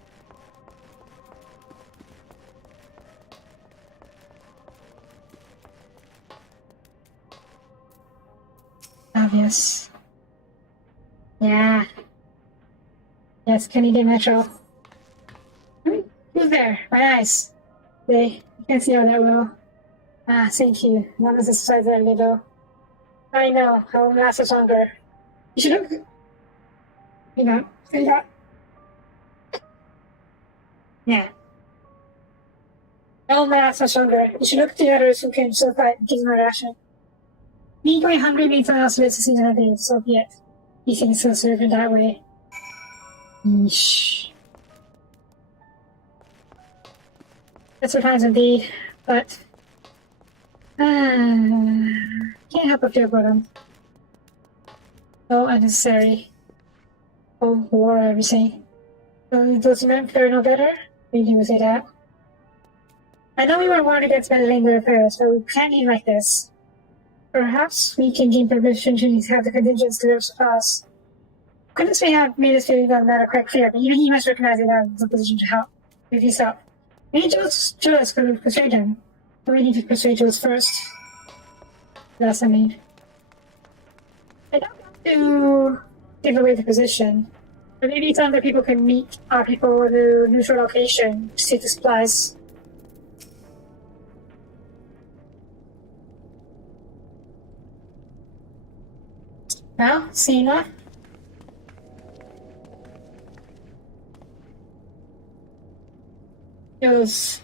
Obvious. Yeah. Yes, Canadian Metro. Who's there? My eyes. They can't see all that well. Ah, thank you. None of the size that little. I know, I won't last us longer. You should look. You know, see that? Yeah. I won't last much longer. You should look at the others who came so far and give them a ration. Me going hungry means someone else lives to see another day, so be it. You think it's so served in that way. Yeesh. That's what times indeed, but... can't help but feel about them. So unnecessary. Oh, war, everything. So those men fare no better? You would say that. I know we were warned against meddling with affairs, but we can't be like this. Perhaps we can gain permission to have the contingents deliver us. Goodness may have made us feel the matter quite clear, but even he must recognize that I'm in a position to help. If he's up. We need Jules to persuade him. But we need to persuade Jules first. That's what I mean. I don't want to give away the position. But maybe some other people can meet our people at a neutral location to take the supplies. Well, seeing that. Jules,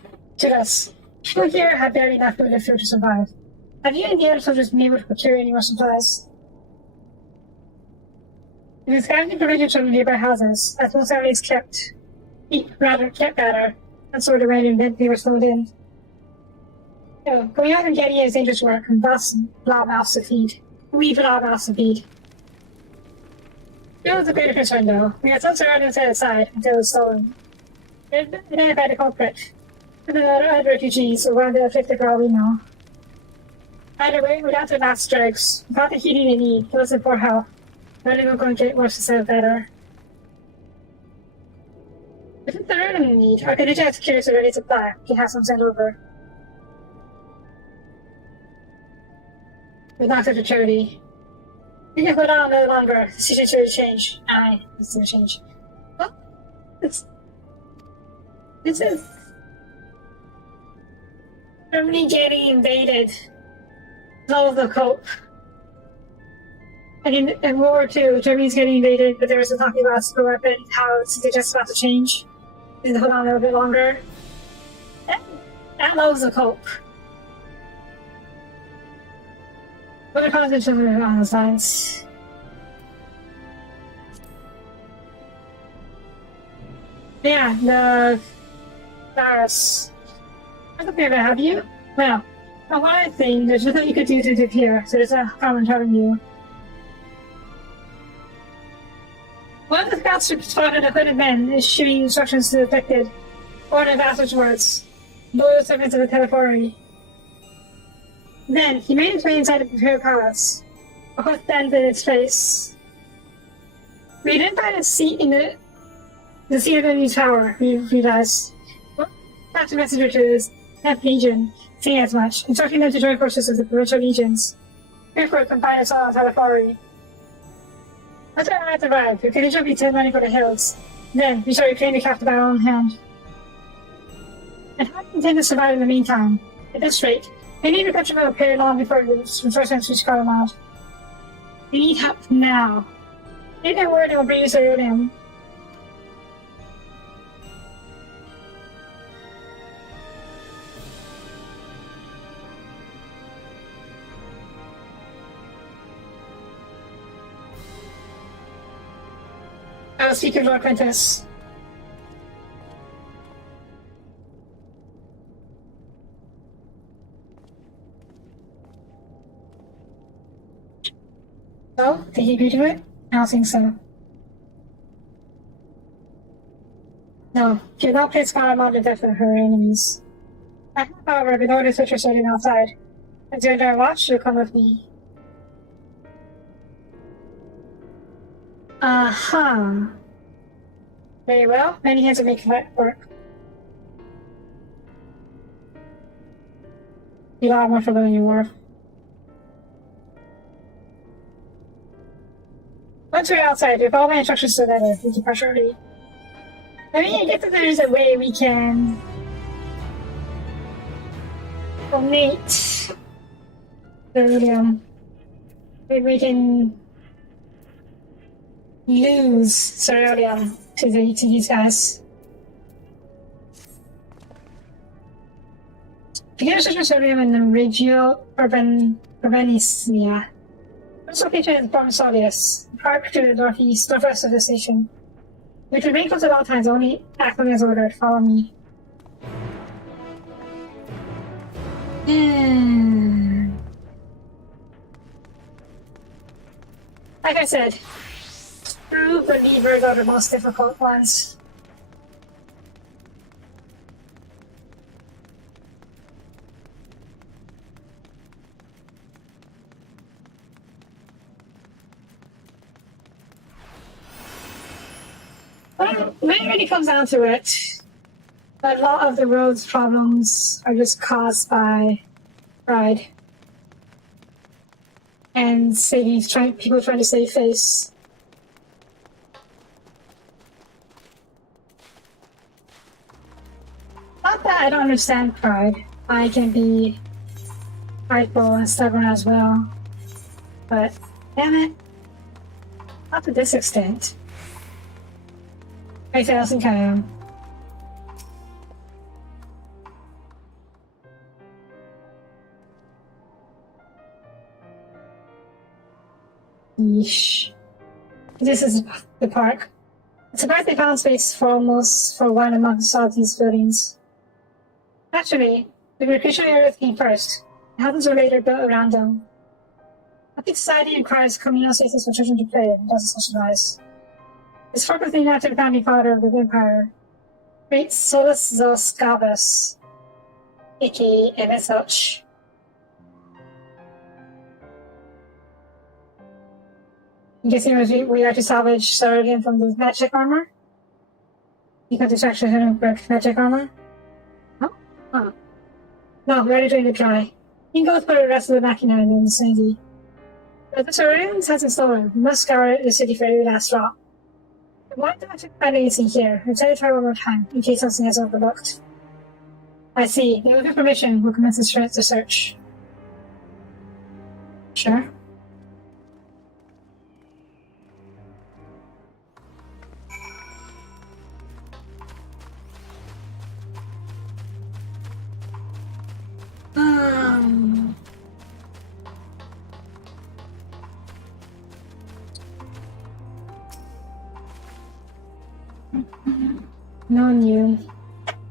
people here have barely enough food and fuel to survive. Have you and the other soldiers been able to procure any more supplies? It is gathering provisions from nearby houses, as most families kept better, and sort of random event they were snowed in. So, going out and getting is dangerous work, and thus, blobmouths to feed. We blobmouths to feed. Fuel is a greater concern, though. We had some surroundings set aside until it was stolen. We identified the culprit. The other refugees around the afflicted for all we know. Either way, without the last strikes, without the heating they need, close and poor health, none of them going to get worse instead of better. If it's the item you need, or can you just curious already supply? You can have some sent over. With not such a charity. You can hold on no longer. The situation will change. Aye, it's gonna change. Oh, this is Germany getting invaded. Love the cope. And in World War II, Germany's getting invaded, but there was some talking about super weapon, how it's just about to change. And hold on a little bit longer. That loves the cope. What are the children on the sides? Yeah, the virus. I don't think I have you. Well, from what I think, there's nothing you could do to disappear, so there's a comment telling you. One of the scouts spotted a hooded man issuing instructions to the affected. One of Vassar's words. Loyal servants of the Telephori. Then, he made his way inside the Imperial Palace. A hook stands in its face. We didn't find a seat in the seat of the new tower, we realized. That's a messenger to his F Legion, saying as much, instructing them to join forces with the provincial legions. Therefore, combine us all on Telefari. Once our allies arrive, we can each be 10 running for the hills. Then, we shall reclaim the capital by our own hand. And how do you intend to survive in the meantime? At this rate, we need a country will appear long before the reinforcements reach Garlemald. We need help now. Maybe a word will bring us a road in. I will speak of Lord Quintus. So, did he agree to it? I don't think so. No, he did not place Garlemald to death of her enemies. I have, however, been ordered to search him outside. As you're under our watch, you'll come with me. Uh-huh. Very well. Many hands will make that work. You got more for than you were. Once we're outside, we follow my instructions to that we can pressure early. I mean, I guess that there's a way we can donate beryllium. Maybe we can lose ceruleum to these guys. To get such ceruleum in the Regio Urbanismia. This location is Bromsolius, park to the northwest of the station. We can remain close at all times, only act when as ordered. Follow me. Like I said, true believers are the most difficult ones. Well, when it really comes down to it, a lot of the world's problems are just caused by pride and people trying to save face. Not that I don't understand pride. I can be prideful and stubborn as well. But, damn it, not to this extent. I think I am. Yeesh. This is the park. It's about they found space for one amongst all these buildings. Actually, the recreation area came first. The houses were later built around them. I think society requires communal spaces for children to play and doesn't socialize. It's formerly named after the founding father of the empire, Great Solus Zoscavus. Icky and such. I'm guessing we are to salvage Sarudian from the magic armor? Because it's actually going to break magic armor? Oh? Oh. No, ready to dry. You can go through the rest of the machina and then Sandy. But the Sarudians has installed. We must scour the city for every last drop. Why do I have to find anything here? I'm trying to try one more time, in case something has overlooked. I see. With your permission, we'll commence the search. Sure. No new.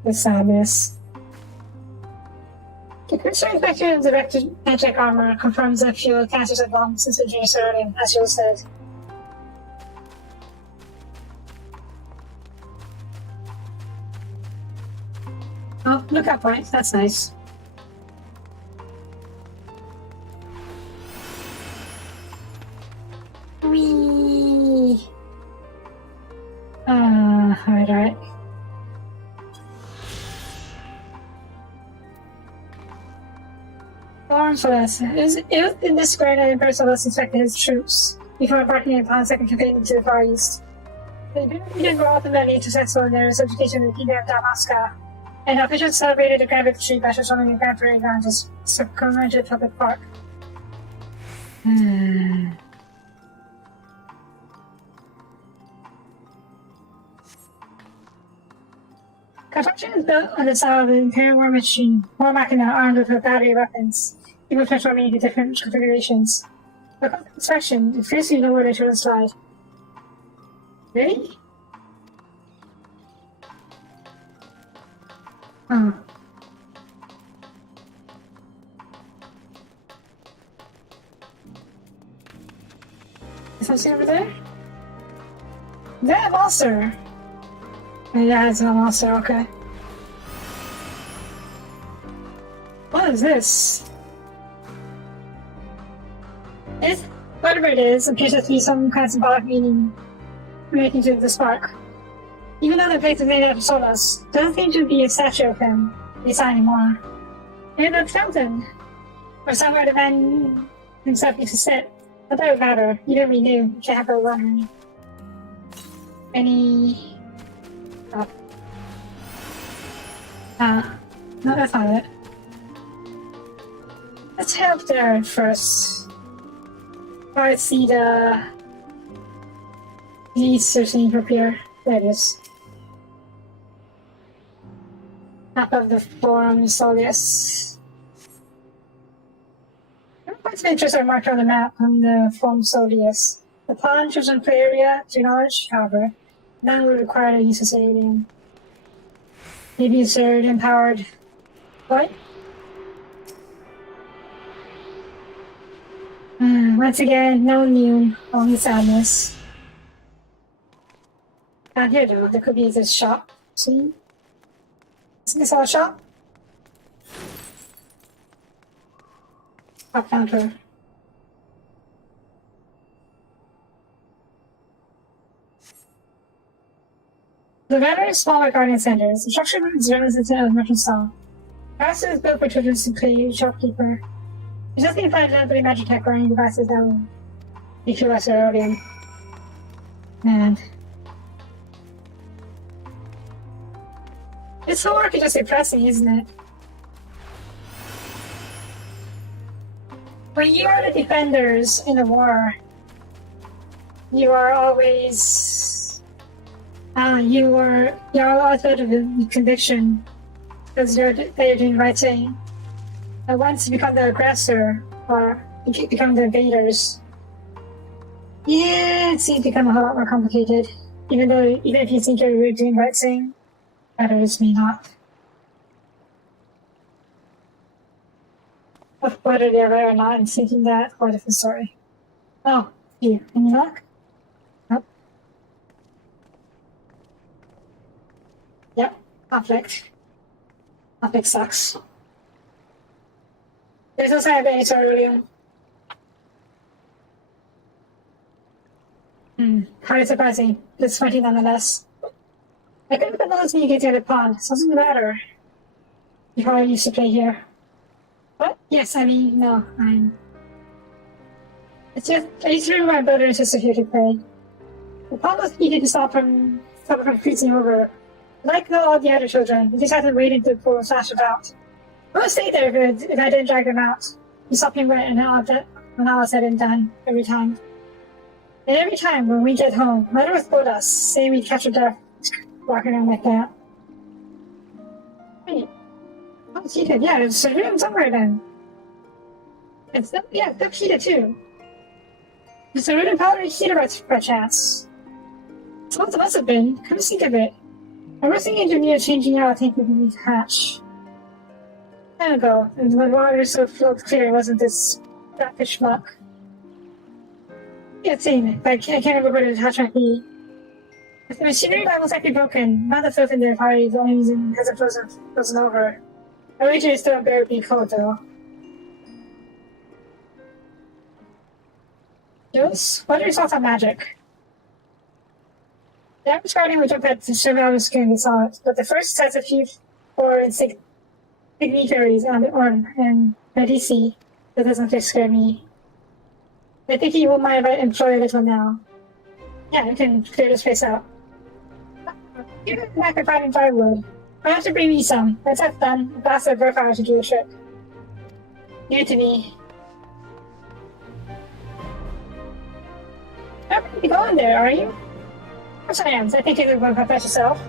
The sadness. The crucial infection of directed magic armor confirms that fuel cancers have long since the Junior Cerulean, as you said. Oh, look up, right? That's nice. Whee! Alright. Alarm for this. It was in this square that Emperor Solus inspected his troops before embarking upon a second campaign into the Far East. The Imperial were ultimately successful in their subjugation of the Kingdom of Damaska, and officials celebrated the grand victory by storming a grand parade ground just circumvented public park. Construction is built on the style of the Imperial War Machine, War Machina armed with a battery of weapons, even transforming into different configurations. Look at the inspection, it feels you know where they should slide. Really? Oh. Is something over there? Is that a monster? Yeah, it's a monster, okay. What is this? Whatever it is, appears to be some kind of symbolic meaning relating to the spark. Even though the place is named after Solus, there doesn't seem to be a statue of him beside anymore. Maybe the fountain, or somewhere the man himself used to sit. But that would matter. You don't really knew. You can't have her wondering. Any... Oh. No, that's not it. Let's head up there first. I see the... These certainly prepare. There it is. Map of the Forum Solius. Points of interest are marked on the map on the Forum Solius. The pawn chosen for area, to your knowledge, however, none would require the use of Sadian. Maybe a third empowered. What? Once again, no new, only sadness. Not here though, there could be this shop. See? Isn't this all a shop? Up counter. The Manor is small like Guardian Centers. The structure is reminiscent of merchant style. The house is built for children to play shopkeeper. There's nothing planned to put magic tech or any devices that will make you less Herodian. Man. This whole work is just depressing, isn't it? When you are the defenders in a war, you are always you're always out of the conviction because you're doing the right thing. But once you become the aggressor or you become the invaders, yeah, it seems to become a whole lot more complicated. Even if you think you're doing the right thing, others may not. Whether they're there or not, and thinking that, or a different story. Oh, here, any luck? Nope. Yep, conflict. Conflict sucks. There's no sign of any cerulean. Highly surprising. Disappointing nonetheless. I couldn't put those when you get to the pond. Something the matter. You probably used to play here. What? Yes, I mean, no, It's just, I used to bring my brother and sister here to play. The pond was needed to stop it from freezing over. Like all the other children, we just had to wait until the pool slashed about. I would stay there if I didn't drag them out. We stopped him wet and all that when all was said and done, every time. And every time when we get home, Mother would scold us, saying we'd catch a death walking around like that. Wait. Oh, it's heated. Yeah, there's a room somewhere then. It's heated too. It's a room powder heater by chance. So what must have been. Come to think of it. I was thinking engineer changing out a tank with the hatch. Time ago, and when water so flowed clear, it wasn't this brackish muck. Yeah, same, but I can't remember where the hatch might be. If the machinery line was likely broken, not the filth in there probably the only reason it hasn't frozen over. I wager it's still unbearably cold though. Jules, what are your thoughts on magic? The average guardian would jump at to shove out his skin and saw it, but the first sets a few or dignitaries on the Orm and Medici that doesn't scare me. I think he won't mind if I employ a little now. Yeah, we can clear this place out. Give it back a finding firewood. I have to bring me some. Once that's done, a glass of verfire to do the trick. Give it to me. How are you going there, are you? Of course I am. I think you could go fetch yourself.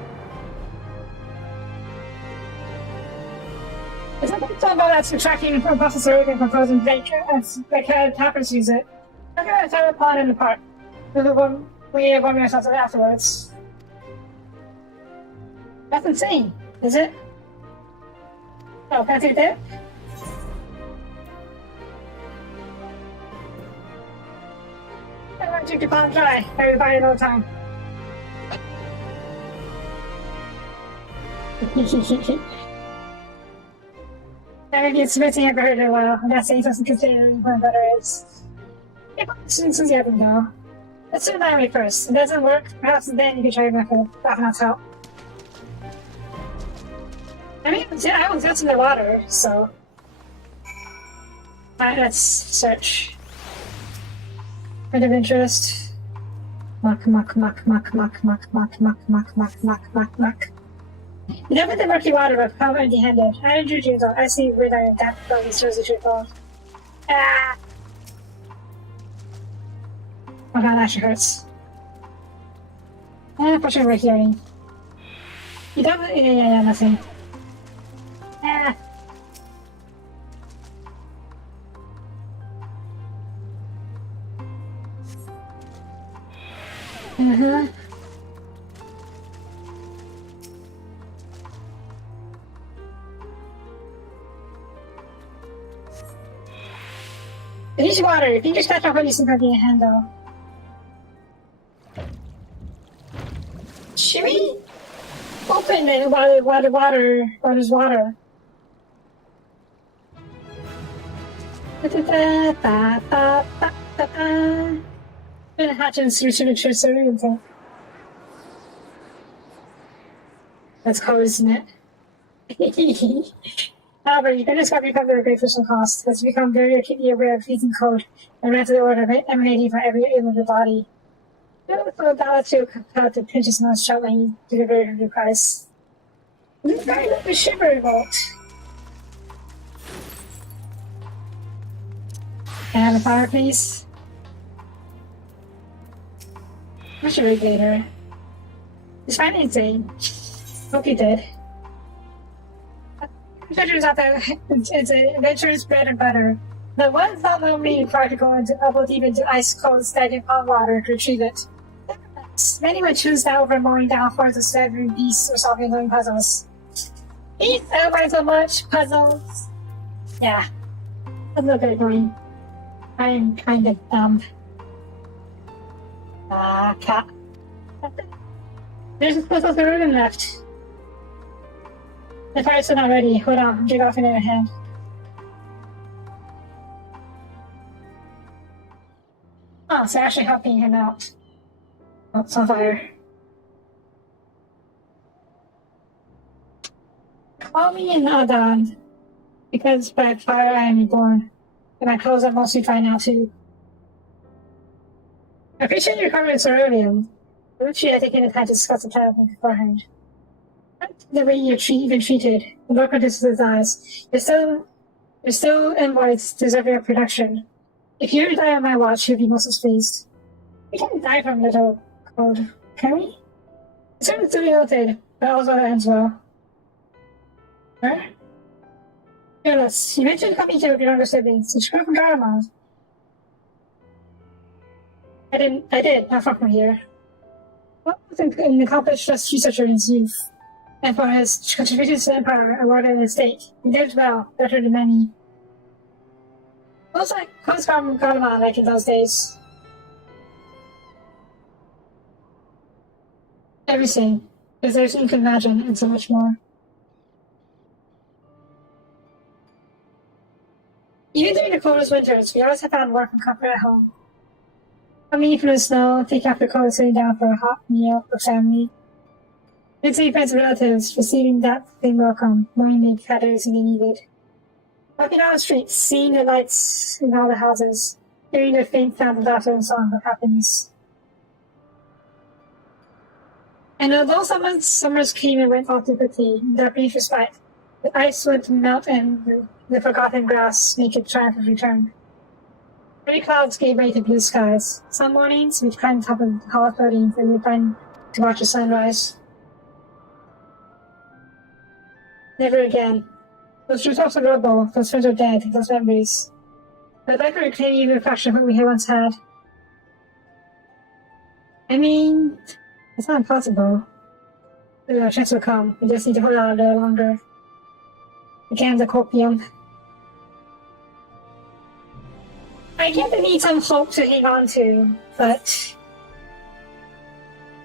Is that what about that's tracking from Buffalo's Oregon from frozen bake as like tappers use it? I'm gonna throw a pond in the park. We warm ourselves afterwards. That's insane, is it? Oh, can I take that? I want to keep the pond dry. Everybody all the time. Maybe it's missing ever heard in a while. I'm not saying it doesn't consider what better is. Since you haven't though. Let's do it that way first. If it doesn't work, perhaps then you can try Graffin's help. I mean, I was just in the water, so. Alright, let's search. Point of interest. Muck. You never the murky water, but come empty-handed. I injured you though. I see where I that doggy shows that you're called. Ah! Oh god, that actually hurts. For sure we're hearing. You don't yeah, nothing. Ah! Uh-huh. It needs water. If you just catch up on you, something can handle. Should we open it while there's water? Gonna hatch and switch to the That's cold, isn't it? However, you can discover your cover a great personal cost, as you become very acutely aware of freezing cold and ran to the order of it emanating from every aim of your body. You don't feel about to compel to pinch his nose shut when you do the very of your price. It's very like a shiver revolt. Can I have a fire, please? What's your regulator? It's fine insane. Hope you did. Adventures out there, it's adventurous bread and butter. The one's not normally required to go into elbow deep into ice cold stagnant pond water to retrieve it. Many would choose that over mowing down hordes of staggering beasts or solving living puzzles. Beasts, I don't mind so much. Puzzles. Yeah. That's no good for me. I'm kind of dumb. Cat. There's supposed to be room left. The fire's still not ready. Hold on, I'll take off in a hand. Oh, so actually helping him out. Oh, it's on fire. Call me an Adon, because by fire I am reborn. And my clothes are mostly fine now too. I appreciate you recovering cerulean. Lucia had taken the time to discuss the plan with me beforehand. The way you're been treated, the look of his eyes. You're still envoys deserving of protection. If you die on my watch, you'll be most displeased. We can't die from a little cold, can we? It's certainly to be noted, but also that ends well. Where? Jonas, you mentioned coming here with your younger siblings. Did you come from Garlemald? I did, not far from here. Well, an accomplished researcher in his youth, and for his contributions to the Empire, awarded an estate. He lived well, better than many. What was Garlemald like in those days? Everything. There's everything you can imagine, and so much more. Even during the coldest winters, we always have found work and comfort at home. Coming from the snow, take after cold, sitting down for a hot meal with family. Visiting friends and relatives, receiving that same welcome, knowing they had everything they needed. Walking down the streets, seeing the lights in all the houses, hearing their faint sound of laughter and song of happiness. And although summers came and went all too quickly, in that brief respite, the ice would melt and the forgotten grass make its triumphant return. Gray clouds gave way to blue skies. Some mornings, we'd climb on top of the tallest buildings and we'd find to watch the sunrise. Never again. Those rooftops are rubble, those friends are dead, those memories. But I'd like to reclaim even a fraction of what we had once had. I mean, it's not impossible. Our chance will come. We just need to hold out a little longer. We can't have the copium. I get the need some hope to hang on to, but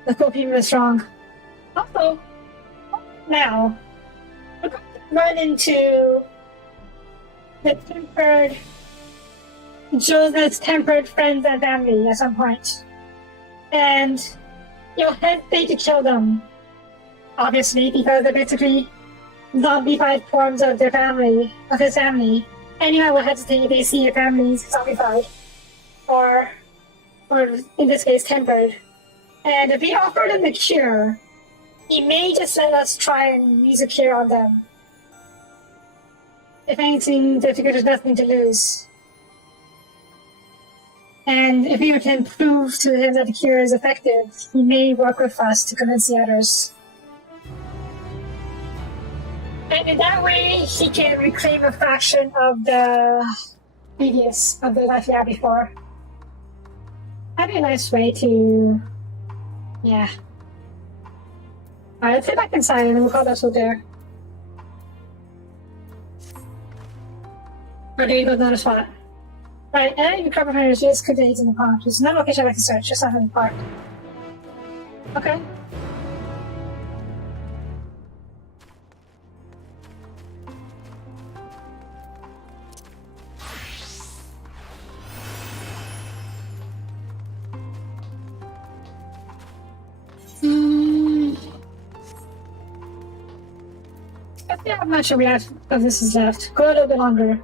the copium is strong. Also, now, we're going to run into the Joseph's tempered friends and family at some point. And you'll hesitate to kill them, obviously, because they're basically zombified forms of their family, of his family. Anyone will hesitate if they see their families zombified, or in this case, tempered. And if we offer them the cure, he may just let us try and use a cure on them. If anything, the figure has nothing to lose. And if we can prove to him that the cure is effective, he may work with us to convince the others. And in that way, he can reclaim a fraction of the life he had before. That'd be a nice way to... yeah. Alright, let's head back inside and we'll call that there. Or do you go another spot? Right, and you cover her just contains in the park. There's no location I can search, just not in the park. Okay. I think I'm not sure we have of this is left. Go a little bit longer.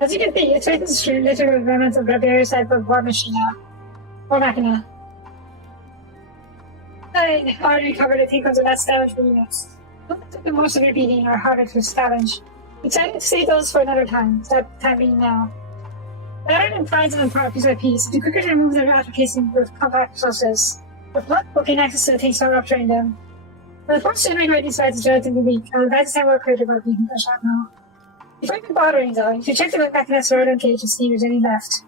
As you can see, it's right in the street littered with remnants of various type of war machina. Or machina. I already recovered a few of that scavenge for units. Those that took the most of your beating are harder to scavenge. We decided to save those for another time, that time being now. Rather than prize them apart piece by piece, it'd be quicker to remove them after casing with compact resources. With luck, we'll gain access to the things start uptraining them. But the force generating these sites is relatively weak. I'll advise the time work created about being pushed out now. Before you've been bothering though, you should check the web back in that sword cage to see if there's any left.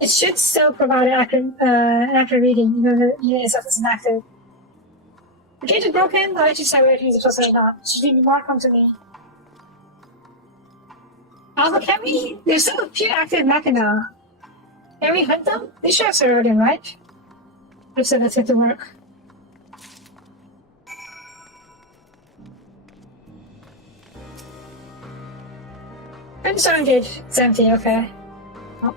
It should still provide an accurate reading, even though the unit itself isn't active. The cage is broken, I'll let you decide whether to use it plus or not. Should you need more, come to me. Also, can we... there's still a few active machina. Can we hunt them? They should have cerulean, right? I've said let's get to work. I'm sorry, it's empty, okay. Oh.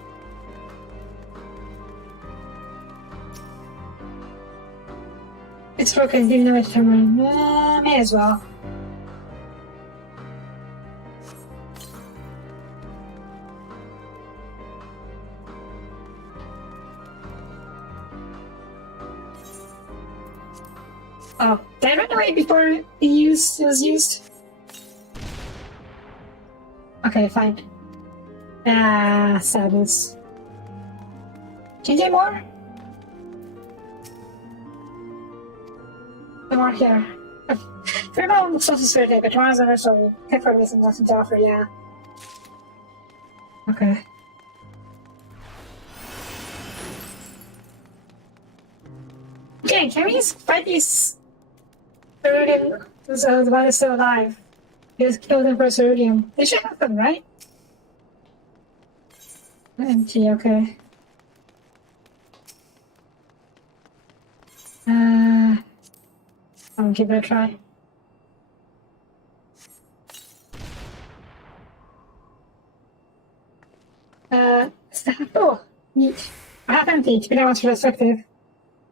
It's broken, didn't know it from may as well. Oh, did I run away before it was used? Okay, fine. Ah, sadness. Can you get more? No more here. Fair amount of stuff is fair, but tomorrow's another story. Pick for this and nothing to offer, yeah. Okay. Okay, can we just fight these Cerulean? So the one is still alive. Just kill them for Cerulean. They should have them, right? Empty, okay. I'll give it a try. Oh, neat. Half empty, to be now perspective.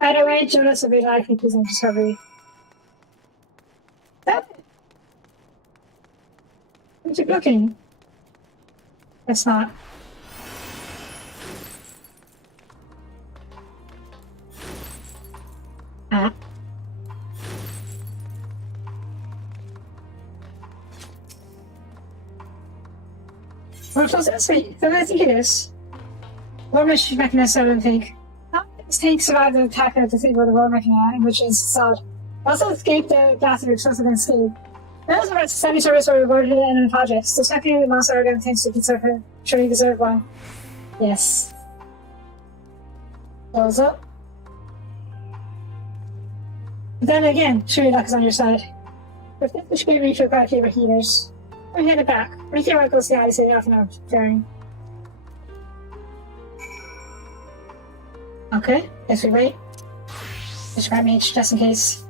Either way, Jonas will be likely to discovery. That. Keep looking. It's not. Ah. What was it? Sweet. So I think it is. War machine mechanism, I don't think. This tank survived the attack at the thing where the war machine, which is solid. Also escaped the gas of explosive and escape. Those of our semi-service were rewarded in enemy projects. So second the monster organ thanks to conserve sure you deserve one. Yes. Close up. But then again, sure luck is on your side. But this should be reach for quite a few heaters. I'm headed back. We can't wait to see how to say nothing of preparing. Okay, guess we wait. Just grab me just in case.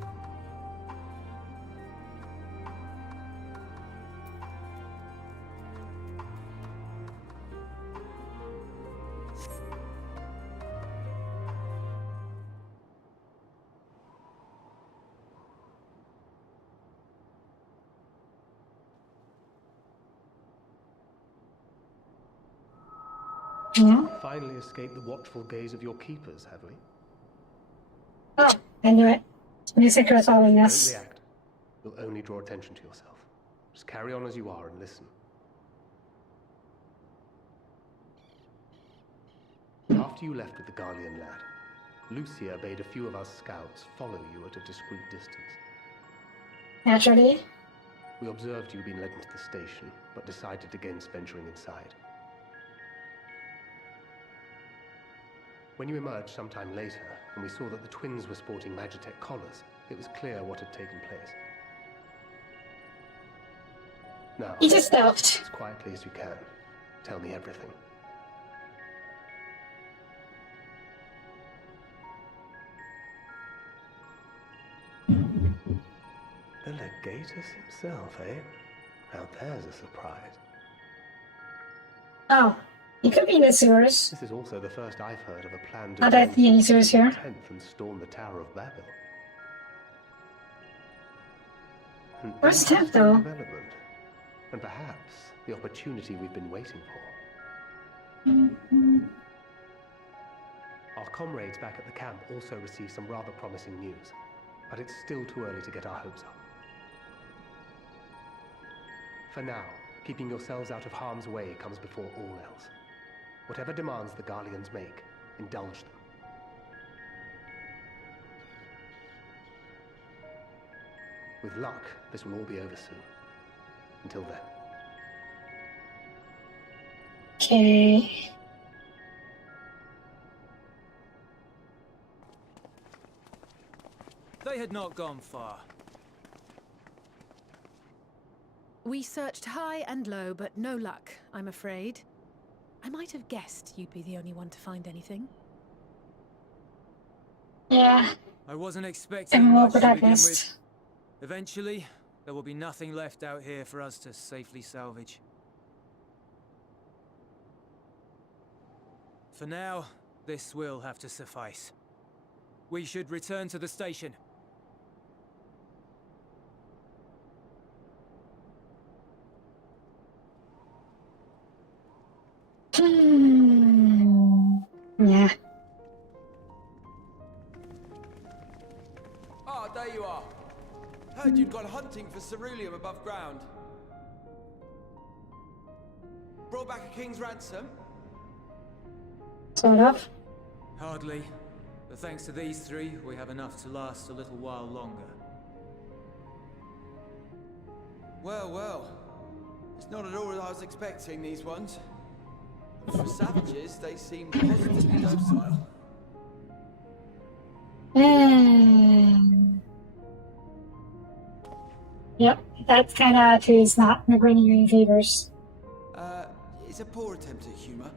Yeah. Finally escaped the watchful gaze of your keepers, have we? Oh, I knew it. New secret following us. Don't react. You'll only draw attention to yourself. Just carry on as you are and listen. After you left with the Garlean lad, Lucia bade a few of us scouts follow you at a discreet distance. Naturally. We observed you being led into the station, but decided against venturing inside. When you emerged sometime later, and we saw that the twins were sporting Magitech collars, it was clear what had taken place. Now, He just stopped. as quietly as you can, tell me everything. The Legatus himself, eh? Now there's a surprise. Oh, he could be in the sewers. This is also the first I've heard of a plan to Not that the any sewers here. 10th and storm the Tower of Babel. Where's 10th though? Development. And perhaps the opportunity we've been waiting for. Our comrades back at the camp also received some rather promising news, but it's still too early to get our hopes up. For now, keeping yourselves out of harm's way comes before all else. Whatever demands the Garleans make, indulge them. With luck, this will all be over soon. Until then. Okay. They had not gone far. We searched high and low, but no luck, I'm afraid. I might have guessed you'd be the only one to find anything. Yeah. I wasn't expecting And more much to begin protagonist. with. Eventually, there will be nothing left out here for us to safely salvage. For now, this will have to suffice. We should return to the station. you've gone hunting for ceruleum above ground. Brought back a king's ransom? Sort of. Hardly. But thanks to these three, we have enough to last a little while longer. Well, well. It's not at all what I was expecting, these ones. For savages, they seem positively docile. Yep, that kind of attitude is not bringing you any favors. It's a poor attempt at humor.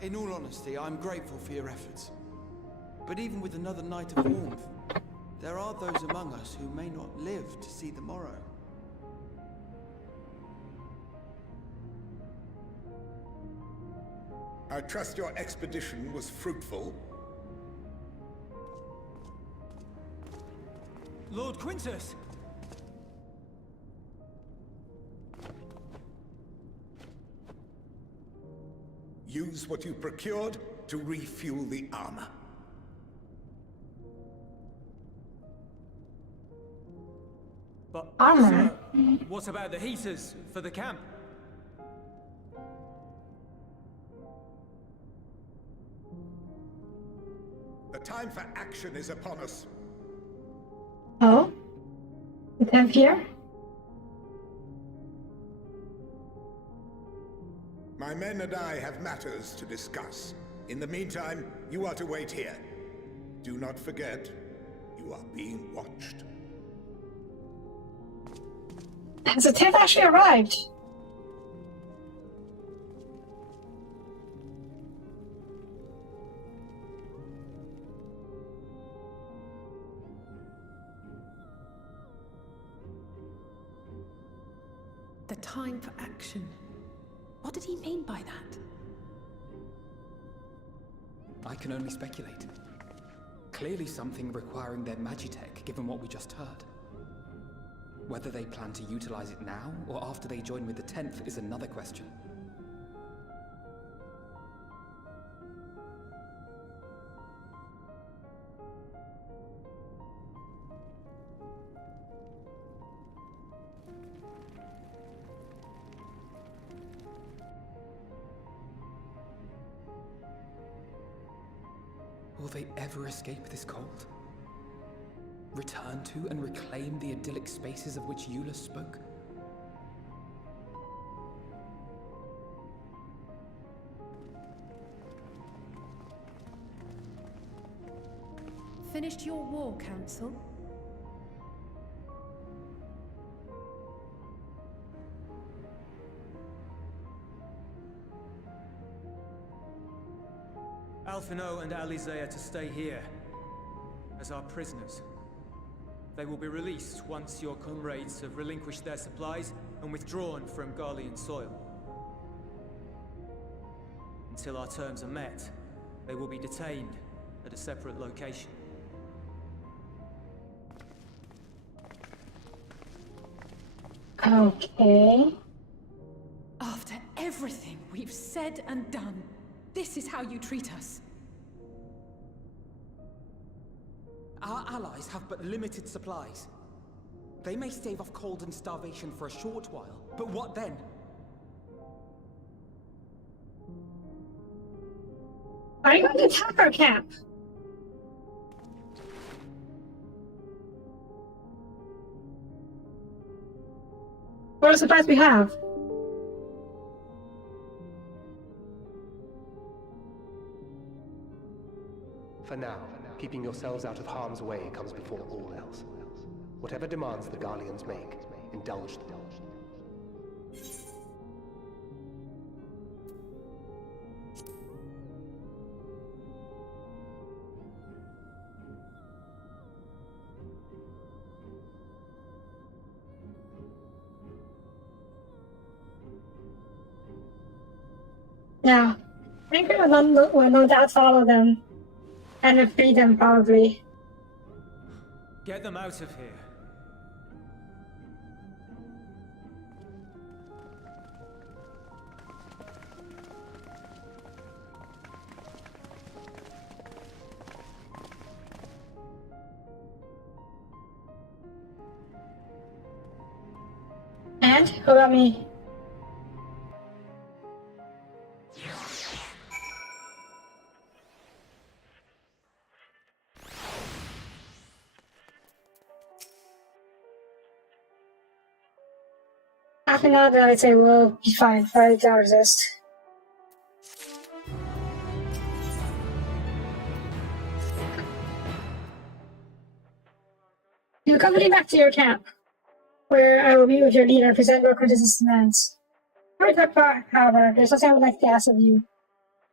In all honesty, I'm grateful for your efforts. But even with another night of warmth, there are those among us who may not live to see the morrow. I trust your expedition was fruitful. Lord Quintus! Use what you procured to refuel the armor. But, Armor? sir, what about the heaters for the camp? The time for action is upon us. Oh? The camp here? My men and I have matters to discuss. In the meantime, you are to wait here. Do not forget, you are being watched. Has the tent actually arrived? The time for action. What did he mean by that? I can only speculate. Clearly something requiring their magitech, given what we just heard. Whether they plan to utilize it now, or after they join with the 10th, is another question. Will they ever escape this cult? Return to and reclaim the idyllic spaces of which Eula spoke? Finished your war, Council? Alphino and Alize are to stay here, as our prisoners. They will be released once your comrades have relinquished their supplies and withdrawn from Garlean soil. Until our terms are met, they will be detained at a separate location. Okay. After everything we've said and done, this is how you treat us. Our allies have but limited supplies. They may stave off cold and starvation for a short while, but what then? Are you going to attack our camp? What are the supplies we have? For now, keeping yourselves out of harm's way comes before all else. Whatever demands the Garleans make, indulge them. Yeah. I think we will no doubt follow them. And defeat them, probably. Get them out of here. And who about me? After that, I'd say we'll be fine. I don't resist. You accompany back to your camp, where I will meet with your leader and present your criticisms demands. Before we talk about, however, there's something I would like to ask of you.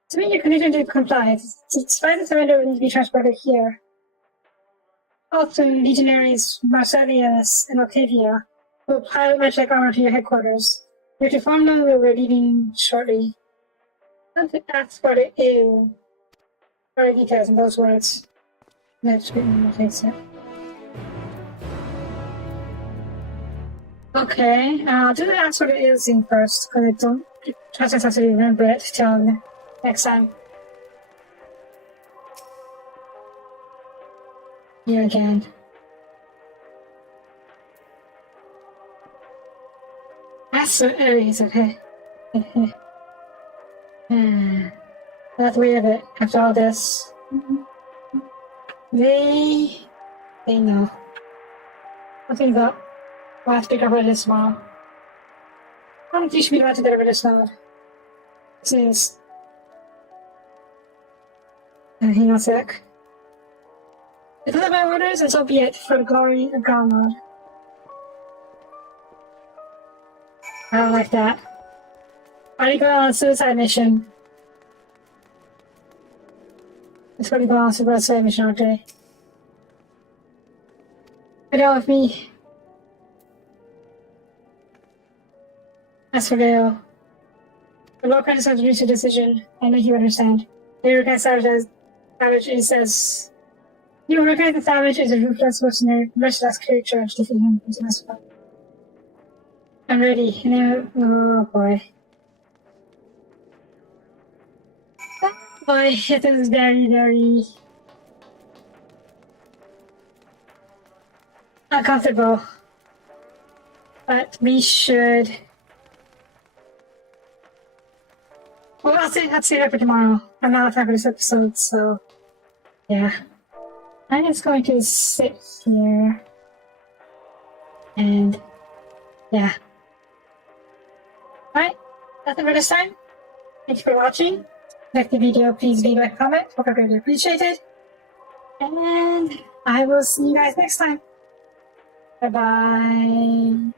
To meet your condition to comply, despite the surrender will need to be transported here. Often, legionaries Marcellius and Octavia will pilot magic armor to your headquarters. You're to inform them that we're leaving shortly. Don't ask for the ew. Further details in those words. Let's face it. Okay, I'll do the ask for the ew thing first, because I don't trust myself to remember it till next time. Here again. That's so Aries, okay. That's weird of it, after all this. They know. I think that we'll have to get rid of this tomorrow. I don't teach me how to get rid of this now. This is... hang on a sec. If I my orders, and so be it, for the glory of God. I don't like that. Why do you go on a suicide mission? It's what you go on a suicide mission, aren't they? Get out with me. As for Dale, the Lord Prentice has reached a decision. I know he would understand. You recognize Savage is as... You recognize the Savage is a ruthless merciless creature to defeat him into this fight. I'm ready. Oh boy. Oh boy, it is very, very uncomfortable. But we should... Well, I'll say that for tomorrow. I'm not out time for this episode, so... yeah. I'm just going to sit here. And... yeah. Alright, that's it for this time. Thank you for watching. If you like the video, please leave a comment. Hope I greatly appreciate it. And I will see you guys next time. Bye bye.